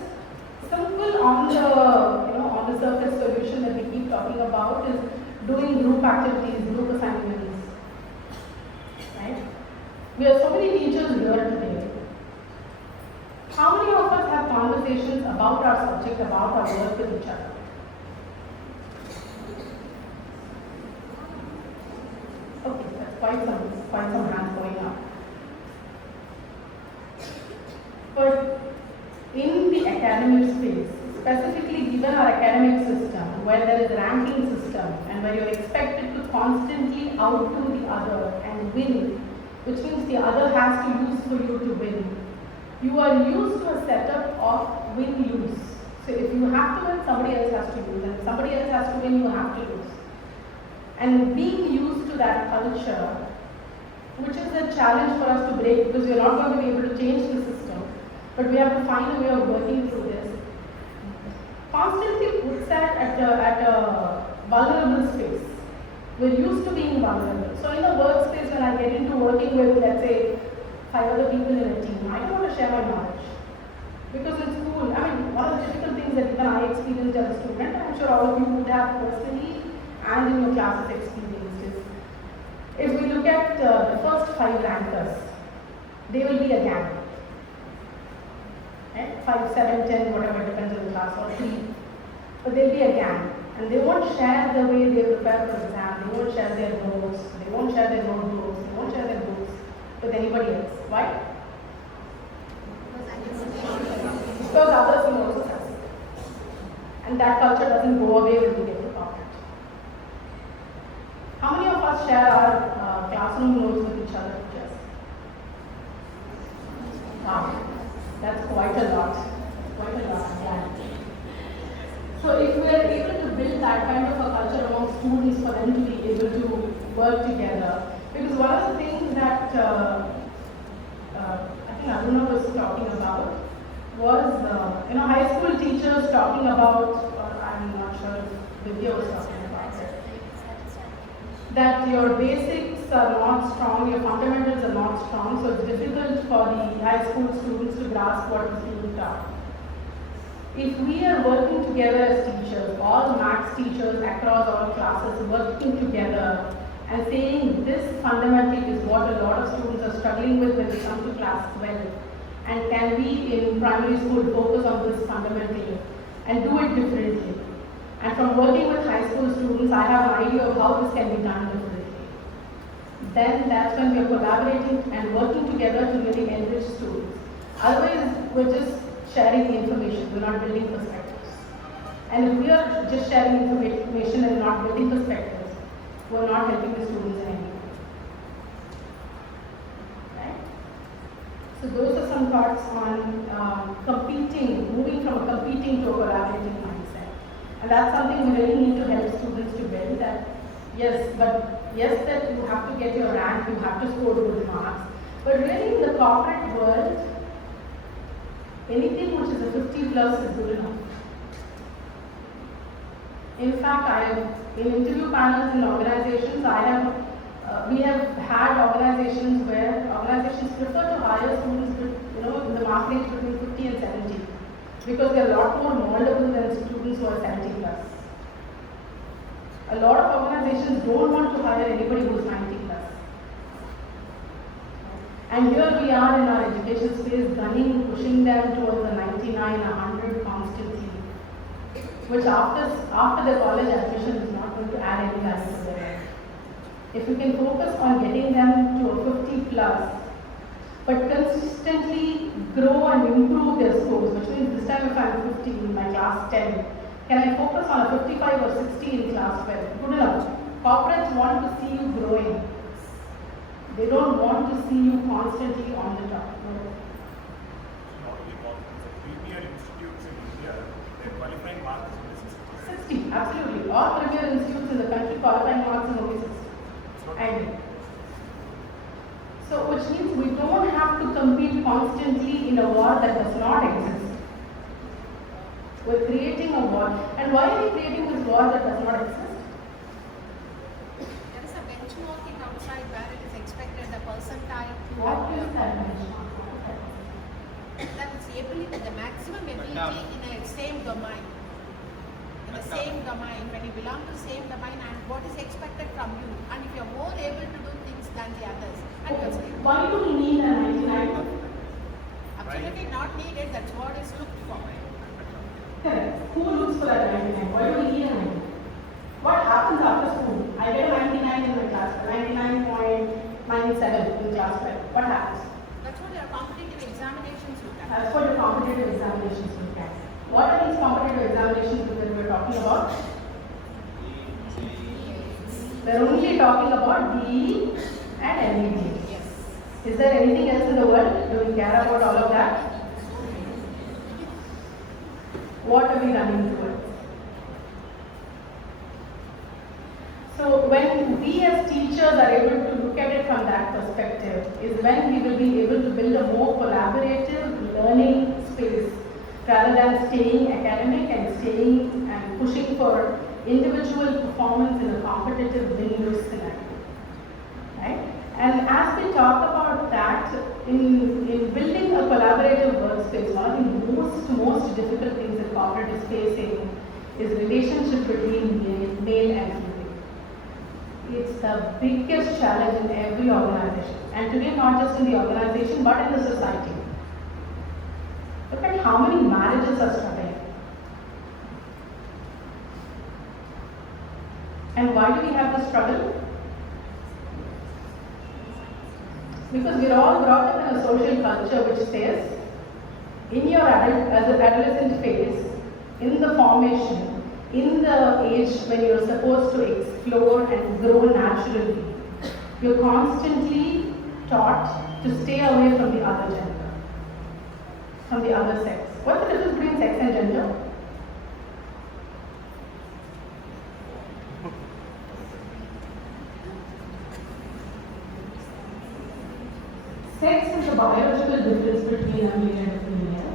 Simple on the surface solution that we keep talking about is doing group activities, group assignments. Right? We have so many teachers here today. How many of us have conversations about our subject, about our work with each other? Okay, that's quite some hands going up. But in the academic space, specifically given our academic system, where there is a ranking system and where you're expected to constantly outdo the other and win, which means the other has to lose for you to win. You are used to a setup of win-lose. So if you have to win, somebody else has to lose. And if somebody else has to win, you have to lose. And being used to that culture, which is a challenge for us to break because we're not going to be able to change the system, but we have to find a way of working through this, constantly puts that at a vulnerable space. We're used to being vulnerable. So in a workspace, when I get into working with, let's say, 5 other people in a team, I don't want to share my knowledge. Because in school, I mean, one of the difficult things that even I experienced as a student, I'm sure all of you would have personally and in your classes experienced is, if we look at the first 5 rankers, they will be a gang. Right? 5, 7, 10, whatever, depends on the class, or 3. But they'll be a gang. And they won't share the way they prepare for exam, they won't share their notes, they won't share their notebooks, they won't share their books with anybody else. Why? Because others will also succeed. And that culture doesn't go away when we get to corporate. How many of us share our classroom notes with each other? Just wow, that's quite a lot. Quite a lot. Yeah. So if we are able to build that kind of a culture among students for them to be able to work together, because one of the things that I think Aruna was talking about was high school teachers talking about, or I'm not sure if Vidya was talking about it, that your basics are not strong, your fundamentals are not strong, so it's difficult for the high school students to grasp what is being taught. If we are working together as teachers, all maths teachers across all classes working together and saying this fundamental is what a lot of students are struggling with when they come to class 12, and can we in primary school focus on this fundamental and do it differently. And from working with high school students, I have an idea of how this can be done differently. Then that's when we are collaborating and working together to really enrich students. Otherwise, we're just sharing the information, we're not building perspectives. And if we are just sharing information and not building perspectives, we're not helping the students in any way. Right? So those are some thoughts on moving from a competing to a collaborating mindset. And that's something we really need to help students to build, that yes, that you have to get your rank, you have to score good marks. But really in the corporate world, anything which is a 50 plus is good enough. In fact, in interview panels in organizations, we have had organizations where organizations prefer to hire students with, in the mark range between 50 and 70, because they are a lot more moldable than students who are 70 plus. A lot of organizations don't want to hire anybody who is 90 plus. And here we are in our education space, pushing them towards a 99, 100 constantly, which after their college admission is not going to add any value to their life. If you can focus on getting them to a 50 plus, but consistently grow and improve their scores, which means this time if I'm 50 in my class 10, can I focus on a 55 or 60 in class 12? Good enough. Corporates want to see you growing. They don't want to see you constantly on the top. Not only corporates, premier institutes in India, their qualifying mark is only 60, absolutely. All premier institutes in the country qualifying marks is only 60. And so, which means we don't have to compete constantly in a war that does not exist. We're creating a war. And why are we creating this war that does not exist? There is a benchmarking outside where it is expected the percentile What is that benchmark? that is ability, the maximum ability in a same domain. In the same domain, when you belong to the same domain and what is expected from you, and if you're more able to do things than the others. And Why do we need a 99? absolutely not needed, that's what is looked for. Correct. Who looks for a 99? Why do we need a 99? What happens after school? I get a 99 in my class, 99.97 in class 12. What happens? That's what your competitive examinations look at. That's what your competitive examinations look at. What are these competitive examinations that we're talking about? We're only talking about DE and MED. Yes. Is there anything else in the world? Do we care about all of that? What are we running towards? So when we as teachers are able to look at it from that perspective is when we will be able to build a more collaborative learning space rather than staying academic and staying and pushing for individual performance in a competitive win-lose scenario. Right? And as we talk about that, in building a collaborative workspace, one of the most difficult things that corporate is facing is relationship between male and female. It's the biggest challenge in every organization. And today, not just in the organization, but in the society. Look at how many marriages are struggling. And why do we have this struggle? Because we're all brought up in a social culture which says, in your adolescent phase, in the formation, in the age when you're supposed to explore and grow naturally, you're constantly taught to stay away from the other gender, from the other sex. What's the difference between sex and gender? Sex is the biological difference between a male and a female,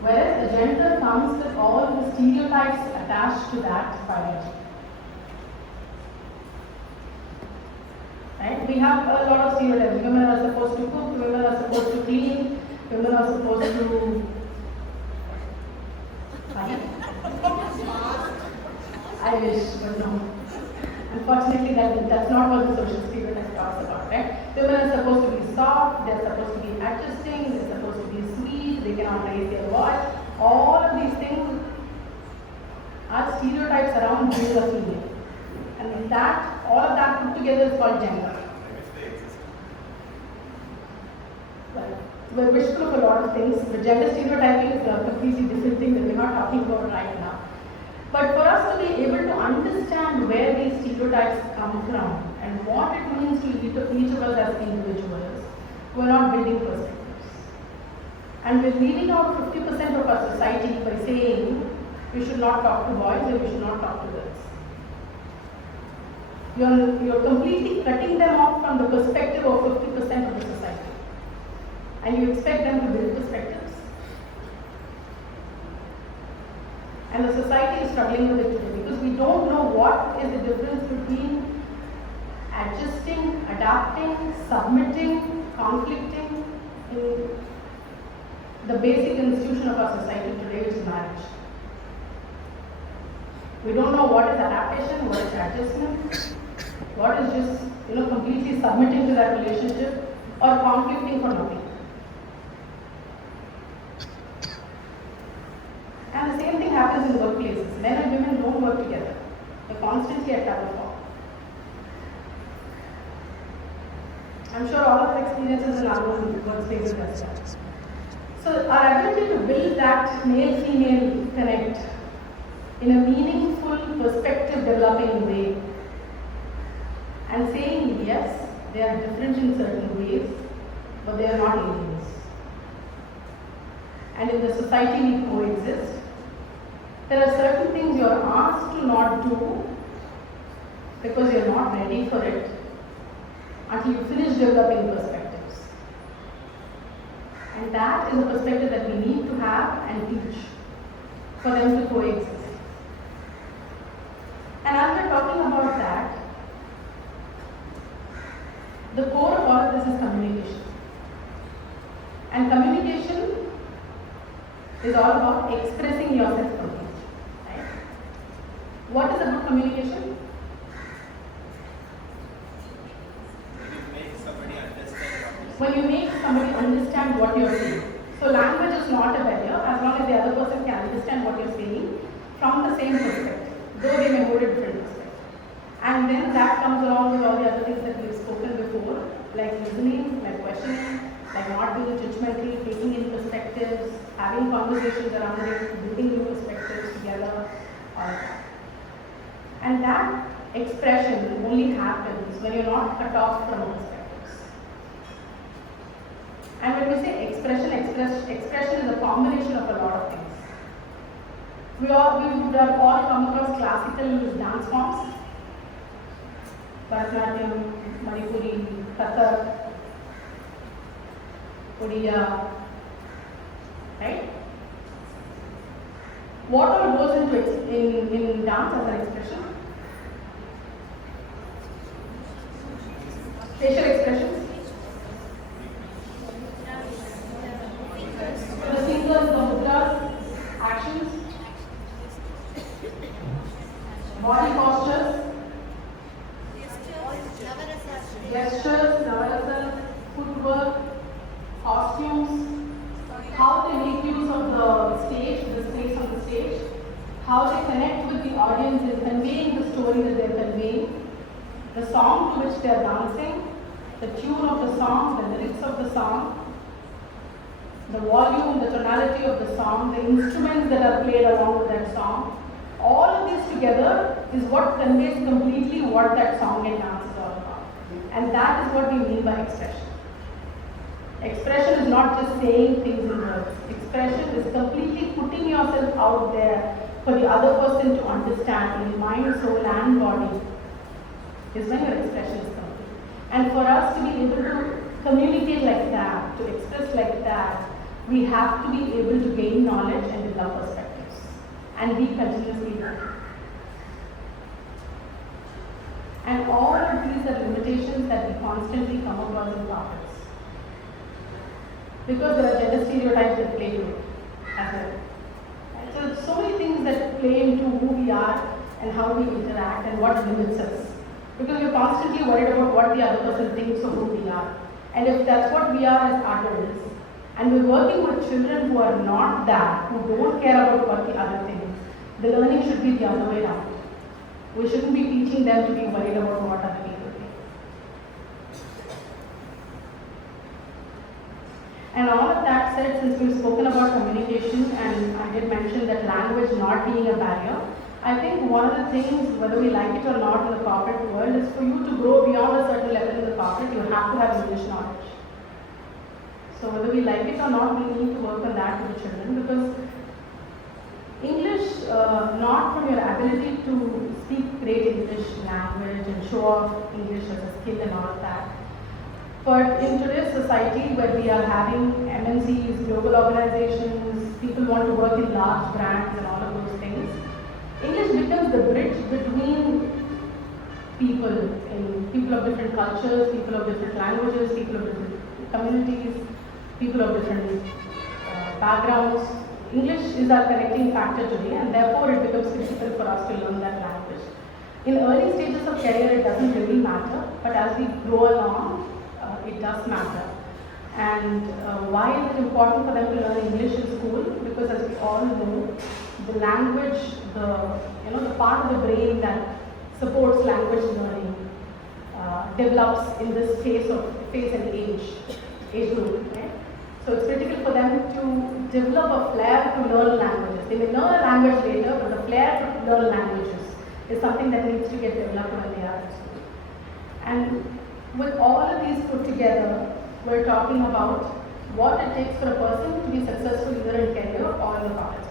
whereas the gender comes with all the stereotypes attached to that biology. Right? We have a lot of stereotypes. Women are supposed to cook, women are supposed to clean, women are supposed to... I wish, but no. Unfortunately, that's not what the social stereotype talks about, right? Women are supposed to be soft, they're supposed to be adjusting, they're supposed to be sweet, they cannot raise their voice. All of these things are stereotypes around being a female. And that, all of that put together is called gender. Well, we're wishful of a lot of things. The gender stereotyping is a completely different thing that we're not talking about right now. But for us to be able to understand where these stereotypes come from and what it means to each of us as individuals, we're not building perspectives. And we're leaving out 50% of our society by saying we should not talk to boys and we should not talk to girls. You're completely cutting them off from the perspective of 50% of the society. And you expect them to build perspectives. And the society is struggling with it today because we don't know what is the difference between adjusting, adapting, submitting, conflicting in the basic institution of our society today, which is marriage. We don't know what is adaptation, what is adjustment, what is just completely submitting to that relationship or conflicting for nothing. And the same thing happens in workplaces. Men and women don't work together. They're constantly at tug of war. I'm sure all of our experiences in our own workspaces as well. So our ability to build that male-female connect in a meaningful, perspective-developing way and saying yes, they are different in certain ways, but they are not aliens. And in the society we coexist. There are certain things you are asked to not do because you are not ready for it until you finish developing perspectives. And that is a perspective that we need to have and teach for them to coexist. And as we're talking about that, the core of all of this is communication. And communication is all about expressing yourself completely. Right? What is a good communication? When you make somebody understand what you're saying. So language is not a barrier as long as the other person can understand what you're saying from the same perspective, though they may hold a different perspective. And then that comes along with all the other things that we've spoken before, like listening, like questioning, like not being judgmental, taking in perspectives, having conversations around it, building new perspectives together, all that. And that expression only happens when you're not cut off from perspectives. And when we say expression is a combination of a lot of things. We would have all come across classical dance forms. Bharatanatyam, Manipuri, Kathak, Odia, right? What all goes into in dance as an expression? Facial expressions. The fingers, the mudras, actions, body postures, gestures, navarasas, footwork, costumes, how they make use of the stage, the space on the stage, how they connect with the audience in conveying the story that they're conveying, the song to which they're dancing, the tune of the song, the lyrics of the song, the volume, the tonality of the song, the instruments that are played along with that song. All of this together is what conveys completely what that song and dance is all about. And that is what we mean by expression. Expression is not just saying things in words. Expression is completely putting yourself out there for the other person to understand in mind, soul and body is when your expression is complete. And for us to be able to communicate like that, to express like that, we have to be able to gain knowledge and develop perspectives and be continuously learning. And all of these are limitations that we constantly come across in topics. Because there are gender stereotypes that play into it as well. Right? So there's so many things that play into who we are and how we interact and what limits us. Because we're constantly worried about what the other person thinks of who we are. And if that's what we are as adults, and we're working with children who are not that, who don't care about what the other thinks, the learning should be the other way around. We shouldn't be teaching them to be worried about what other people think. And all of that said, since we've spoken about communication and I did mention that language not being a barrier, I think one of the things, whether we like it or not in the corporate world, is for you to grow beyond a certain level in the corporate, you have to have English knowledge. So whether we like it or not, we need to work on that with the children, because English, not from your ability to speak great English language and show off English as a skill and all of that, but in today's society where we are having MNCs, global organizations, people want to work in large brands and all of those things, English becomes the bridge between people, people of different cultures, people of different languages, people of different communities, people of different backgrounds. English is our connecting factor today, and therefore it becomes critical for us to learn that language. In early stages of career, it doesn't really matter, but as we grow along, it does matter. And why is it important for them to learn English in school? Because as we all know, the language, the part of the brain that supports language learning develops in this phase and age group. Right? So it's critical for them to develop a flair to learn languages. They may learn a language later, but the flair to learn languages is something that needs to get developed when they are in school. And with all of these put together, we're talking about what it takes for a person to be successful either in career or in the politics.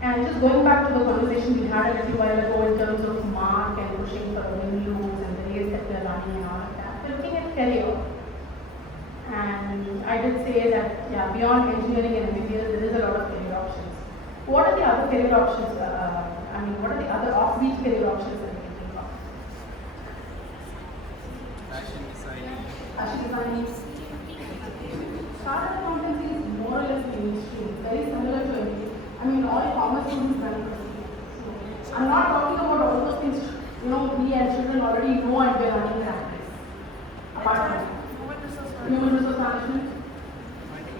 And just going back to the conversation we had a little while ago in terms of mark and pushing for win-lose and the race that we're running and all of that, we're looking at career. And I did say that, beyond engineering and MBBS, there is a lot of career options. What are the other career options? What are the other offbeat career options that we're thinking of? Fashion designing. Fashion designing. Chartered accountancy is more or less mainstream, very similar to MBA. All commerce students run so I'm not talking about all those things, we as children already know and we're running practice. Apart from human resource management,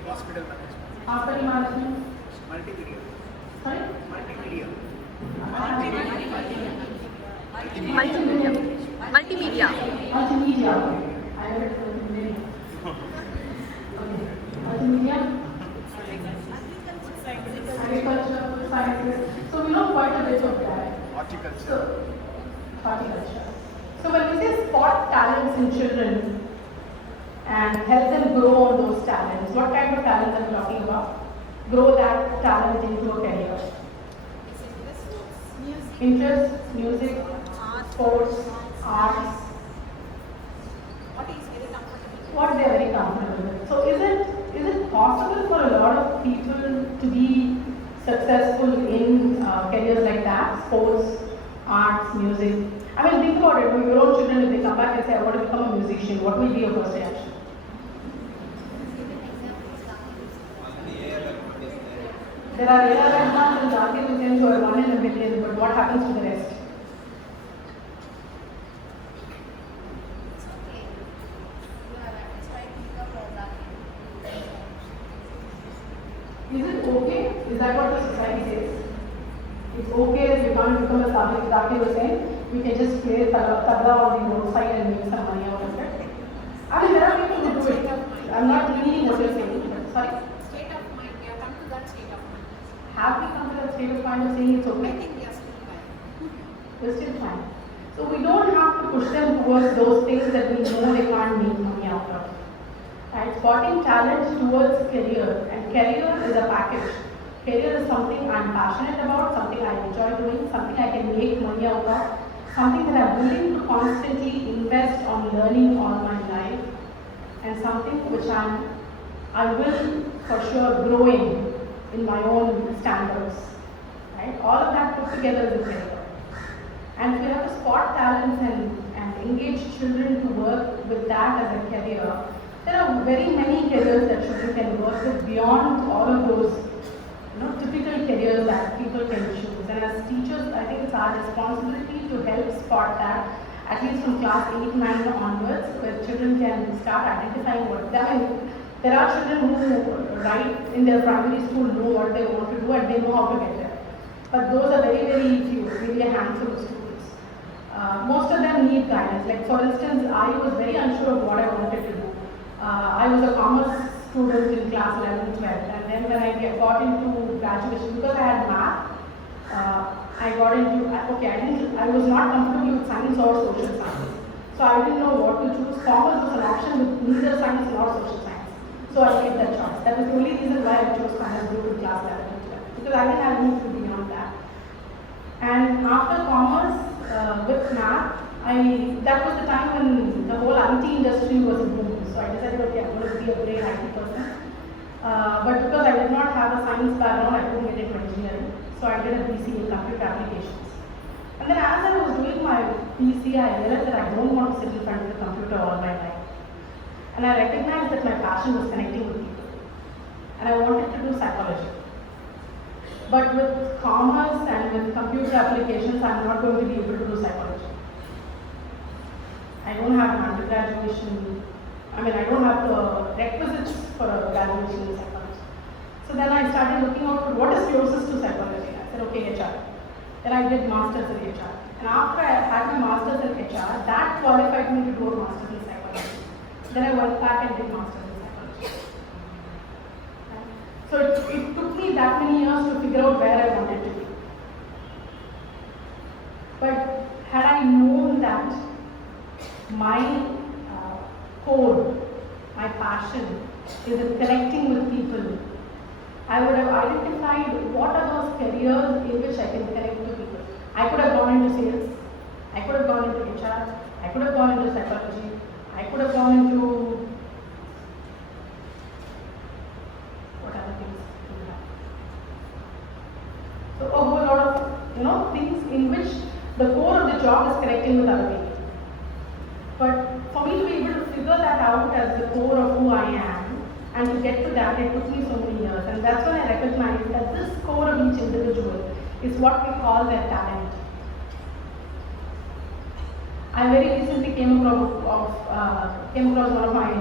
Hospital management. hospital management, Multimedia. sorry? Multimedia. Multimedia. Multimedia. I heard multimedia. Okay. Multimedia. Agriculture, food sciences. So we know quite a bit of that. Horticulture. Horticulture. So when we say spot talents in children and help them grow on those talents, what kind of talents are we talking about? Grow that talent into a career. Interest, music, sports, arts. What they are very comfortable with. So is it possible for a lot of people to be successful in careers like that? Sports, arts, music. Think about it. When your own children, if they come back and say, I want to become a musician, what will be your first reaction? There are A.R. Rahman and Zakir Hussain who are 1 in a million, but what happens to the rest? Is it okay? Is that what the society says? It's okay that you can't become a Zakir Hussain, you can just play tabla on the roadside and make some money out of it. There are people who do it. I'm not meaning what you're saying, but sorry? State of mind, we have come to that state of mind. Have we come to that state of mind of saying it's okay? I think we are still trying. We're still trying. So we don't have to push them towards those things that we know they can't make money out of. And spotting talent towards career, and career is a package. Career is something I'm passionate about, something I enjoy doing, something I can make money out of, something that I'm willing to constantly invest on learning all my life, and something which I will for sure grow in my own standards. Right? All of that put together is a career. And if we have to spot talents and engage children to work with that as a career, there are very many careers that children can work with beyond all of those typical careers that people can choose. And as teachers, I think it's our responsibility to help spot that, at least from class 8, 9 onwards, where children can start identifying what there are children who right in their primary school know what they want to do and they know how to get there. But those are very, very few, maybe a handful of students. Most of them need guidance. Like for instance, I was very unsure of what I wanted to I was a commerce student in class 11 and 12, and then when I got into graduation, because I had math, I got into, I was not comfortable with science or social science. So I didn't know what to choose. Commerce was an option with neither science nor social science. So I made that choice. That was the only reason why I chose finance group in class 11 and 12. Because I didn't have anything beyond that. And after commerce with math, that was the time when the whole IT industry was in boom. So I decided, okay, I'm going to be a great IT person. But because I did not have a science background, I couldn't get into engineering. So I did a BCA in computer applications. And then as I was doing my BCA, I realized that I don't want to sit in front of the computer all my life. And I recognized that my passion was connecting with people. And I wanted to do psychology. But with commerce and with computer applications, I'm not going to be able to do psychology. I don't have an undergraduation, I don't have the requisites for a graduation in psychology. So then I started looking out for what is closest to psychology. I said, okay, HR. Then I did masters in HR. And after I had my masters in HR, that qualified me to do a masters in psychology. Then I went back and did masters in psychology. So it took me that many years to figure out where I wanted to be. But had I known that my core, my passion is in connecting with people, I would have identified what are those careers in which I can connect to people. I could have gone into sales, I could have gone into HR, I could have gone into psychology, I could have gone into what other things do we have? So a whole lot of things in which the core of the job is connecting with other people. But for me to be able to figure that out as the core of who I am and to get to that, it took me so many years. And that's when I recognized that this core of each individual is what we call their talent. I very recently came across one of my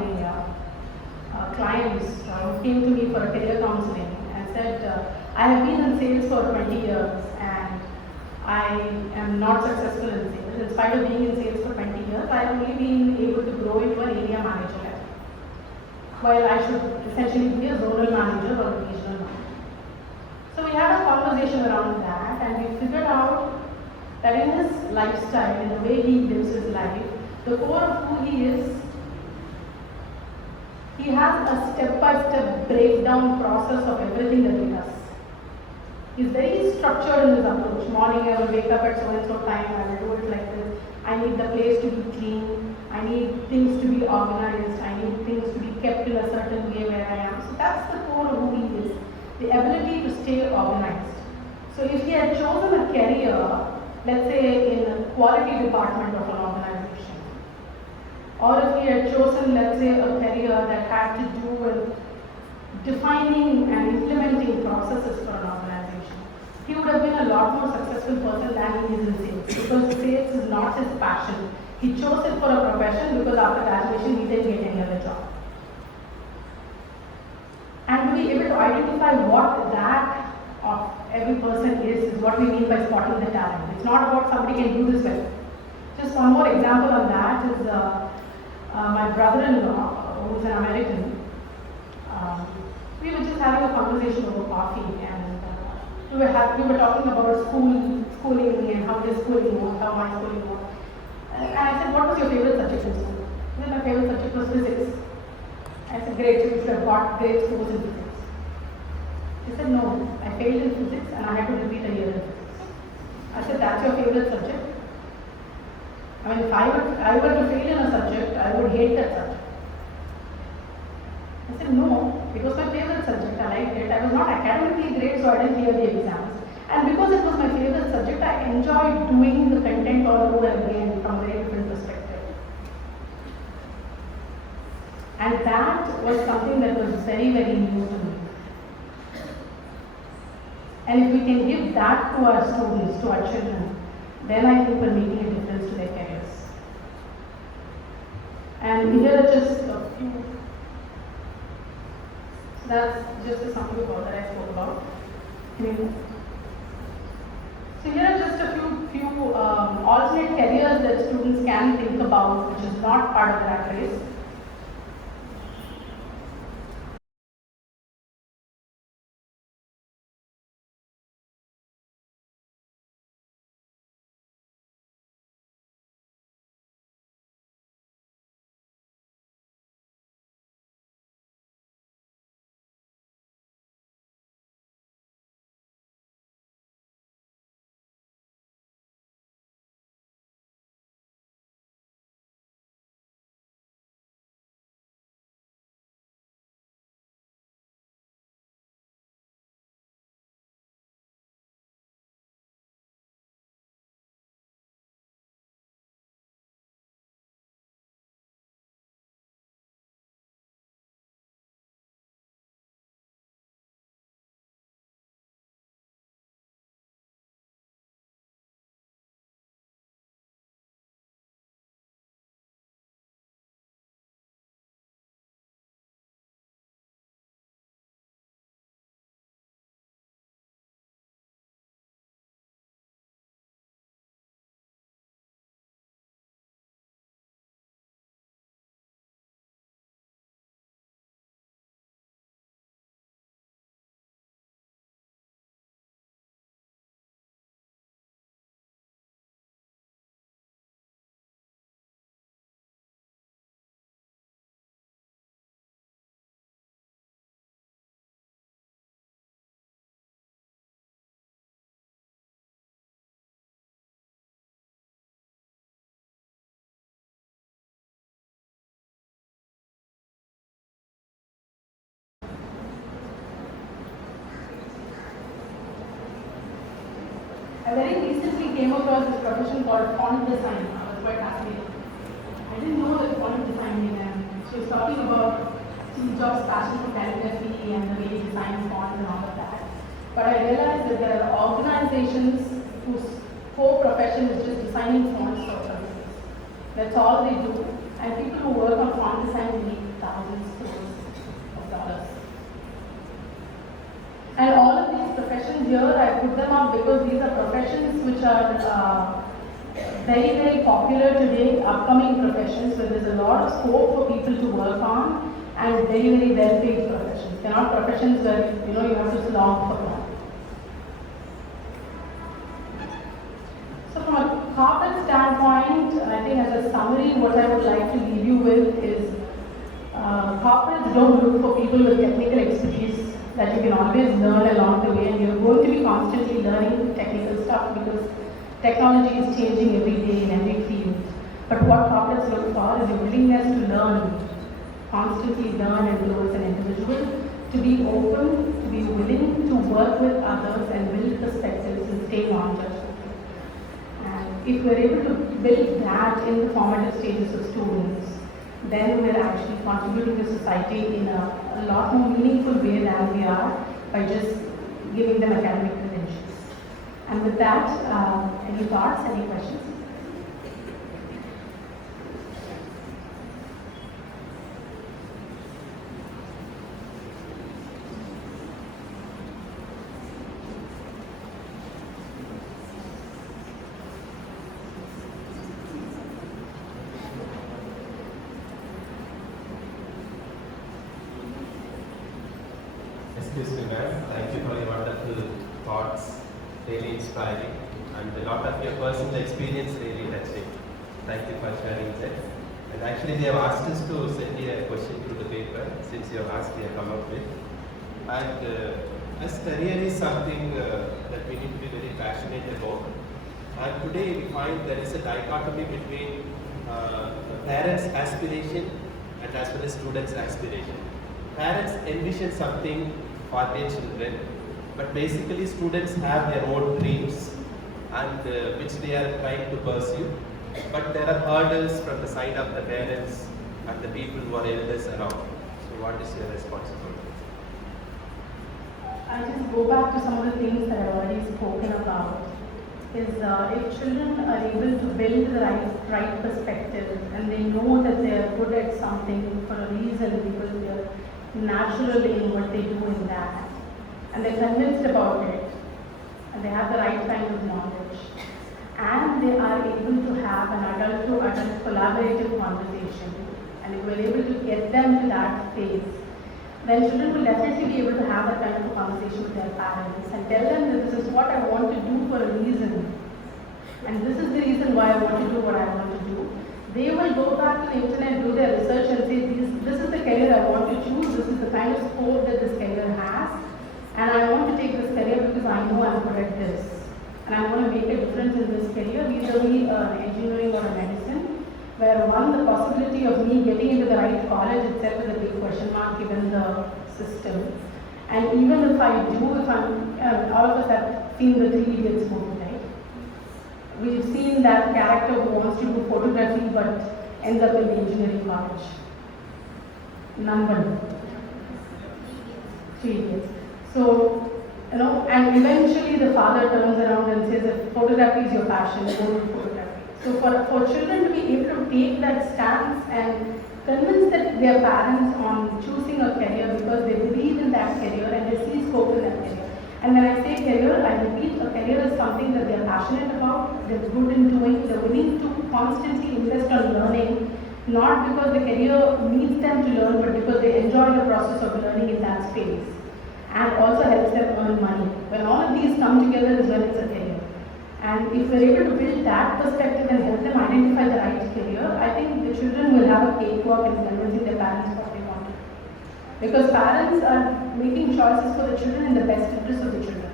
clients who came to me for a career counseling and said, I have been in sales for 20 years and I am not successful in sales. In spite of being in sales for 20 years, I have only been able to grow into an area manager level, while I should essentially be a zonal manager or a regional manager. So we had a conversation around that, and we figured out that in his lifestyle, in the way he lives his life, the core of who he is, he has a step-by-step breakdown process of everything that he does. He's very structured in his approach. Morning I will wake up at so-and-so time, I will do it like this. I need the place to be clean. I need things to be organized. I need things to be kept in a certain way where I am. So that's the core of who he is. The ability to stay organized. So if he had chosen a career, let's say in a quality department of an organization, or if he had chosen, let's say, a career that had to do with defining and implementing processes for an organization, he would have been a lot more successful person than he is in sales, because sales is not his passion. He chose it for a profession because after graduation he didn't get any other job. And to be able to identify what that of every person is what we mean by spotting the talent. It's not about somebody can do this well. Just one more example on that is my brother-in-law, who's an American. We were just having a conversation over coffee, and we were talking about schooling and how his schooling was, how my schooling was. And I said, what was your favorite subject in school? He said, my favorite subject was physics. I said, great, so you should have got great scores in physics. He said, no, I failed in physics and I had to repeat a year in physics. I said, that's your favorite subject? I mean, if I were to fail in a subject, I would hate that subject. I said, no, it was my favorite subject, I liked it. I was not academically great, so I didn't clear the exams. And because it was my favorite subject, I enjoyed doing the content all over again from a very different perspective. And that was something that was very, very new to me. And if we can give that to our students, to our children, then I think we're making a difference to their careers. And here are just a few. That's just a summary of all that I spoke about. So here are just a few alternate careers that students can think about, which is not part of that race. I very recently came across this profession called font design. I was quite fascinated. I didn't know that font design began. She was talking about Steve Jobs' passion for calligraphy and the way he designs fonts and all of that. But I realized that there are organizations whose core profession is just designing fonts for services. That's all they do. And people who work on font design make thousands of dollars. And all of these professions here, I put them up because these are professions which are very, very popular today, upcoming professions where there's a lot of scope for people to work on and very, very well-paid professions. They're not professions where you have to slog for them. So from a corporate standpoint, I think as a summary, what I would like to leave you with is corporates don't look for people with technical expertise that you can always learn along the way, and you're going to be constantly learning technical stuff because technology is changing every day in every field. But what corporates look for is a willingness to learn, constantly learn and grow as an individual, to be open, to be willing to work with others and build perspectives and stay non-judgmental. And if we're able to build that in the formative stages of students, then we're actually contributing to society in a lot more meaningful way than we are by just giving them academic credentials. And with that, any thoughts, any questions? Excuse me, ma'am. Thank you for your wonderful thoughts, really inspiring, and a lot of your personal experience really touching. Thank you for sharing that. And actually, they have asked us to send you a question to the paper, since you have asked, we have come up with. And as career is something that we need to be very passionate about. And today we find there is a dichotomy between the parents' aspiration and as well as students' aspiration. Parents envision something for their children, but basically students have their own dreams and which they are trying to pursue. But there are hurdles from the side of the parents and the people who are elders around. So what is your response to this? I just go back to some of the things that I've already spoken about. Is if children are able to build the right perspective and they know that they are good at something for a reason because they are naturally in what they do in that, and they're convinced about it, and they have the right kind of knowledge, and they are able to have an adult-to-adult collaborative conversation, and if we're able to get them to that phase, then children will definitely be able to have that kind of a conversation with their parents and tell them that this is what I want to do for a reason, and this is the reason why I want to do what I want to do. They will go back to the internet, do their research and say, this is the career I want to choose, this is the kind of scope that this career has, and I want to take this career because I know I'm good at this. And I want to make a difference in this career, either be an engineering or a medicine, where one, the possibility of me getting into the right college itself is a big question mark given the system. And even if I do, all of us have seen the 3 Idiots movie, right? We've seen that character who wants to do photography but ends up in the engineering college. None 3 Idiots. So, and eventually the father turns around and says, if photography is your passion, go do photography. So for children to be able to take that stance and convince their parents on choosing a career because they believe in that career and they see scope in that career. And when I say career, I repeat, a career is something that they are passionate about, they're good in doing, they're willing to constantly invest on learning, not because the career needs them to learn, but because they enjoy the process of learning in that space. And also helps them earn money. When all of these come together is when it's a career. And if we're able to build that perspective and help them identify the right career, I think the children will have a cakewalk in convincing their parents what they want to do. Because parents are making choices for the children in the best interest of the children.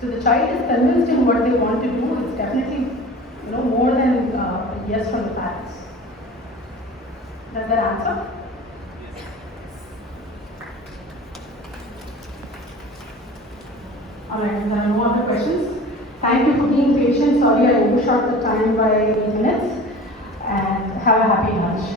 So the child is convinced in what they want to do, it's definitely more than yes from the parents. Does that answer? Alright, there are no other questions. Thank you for being patient. Sorry I overshot the time by 8 minutes. And have a happy lunch.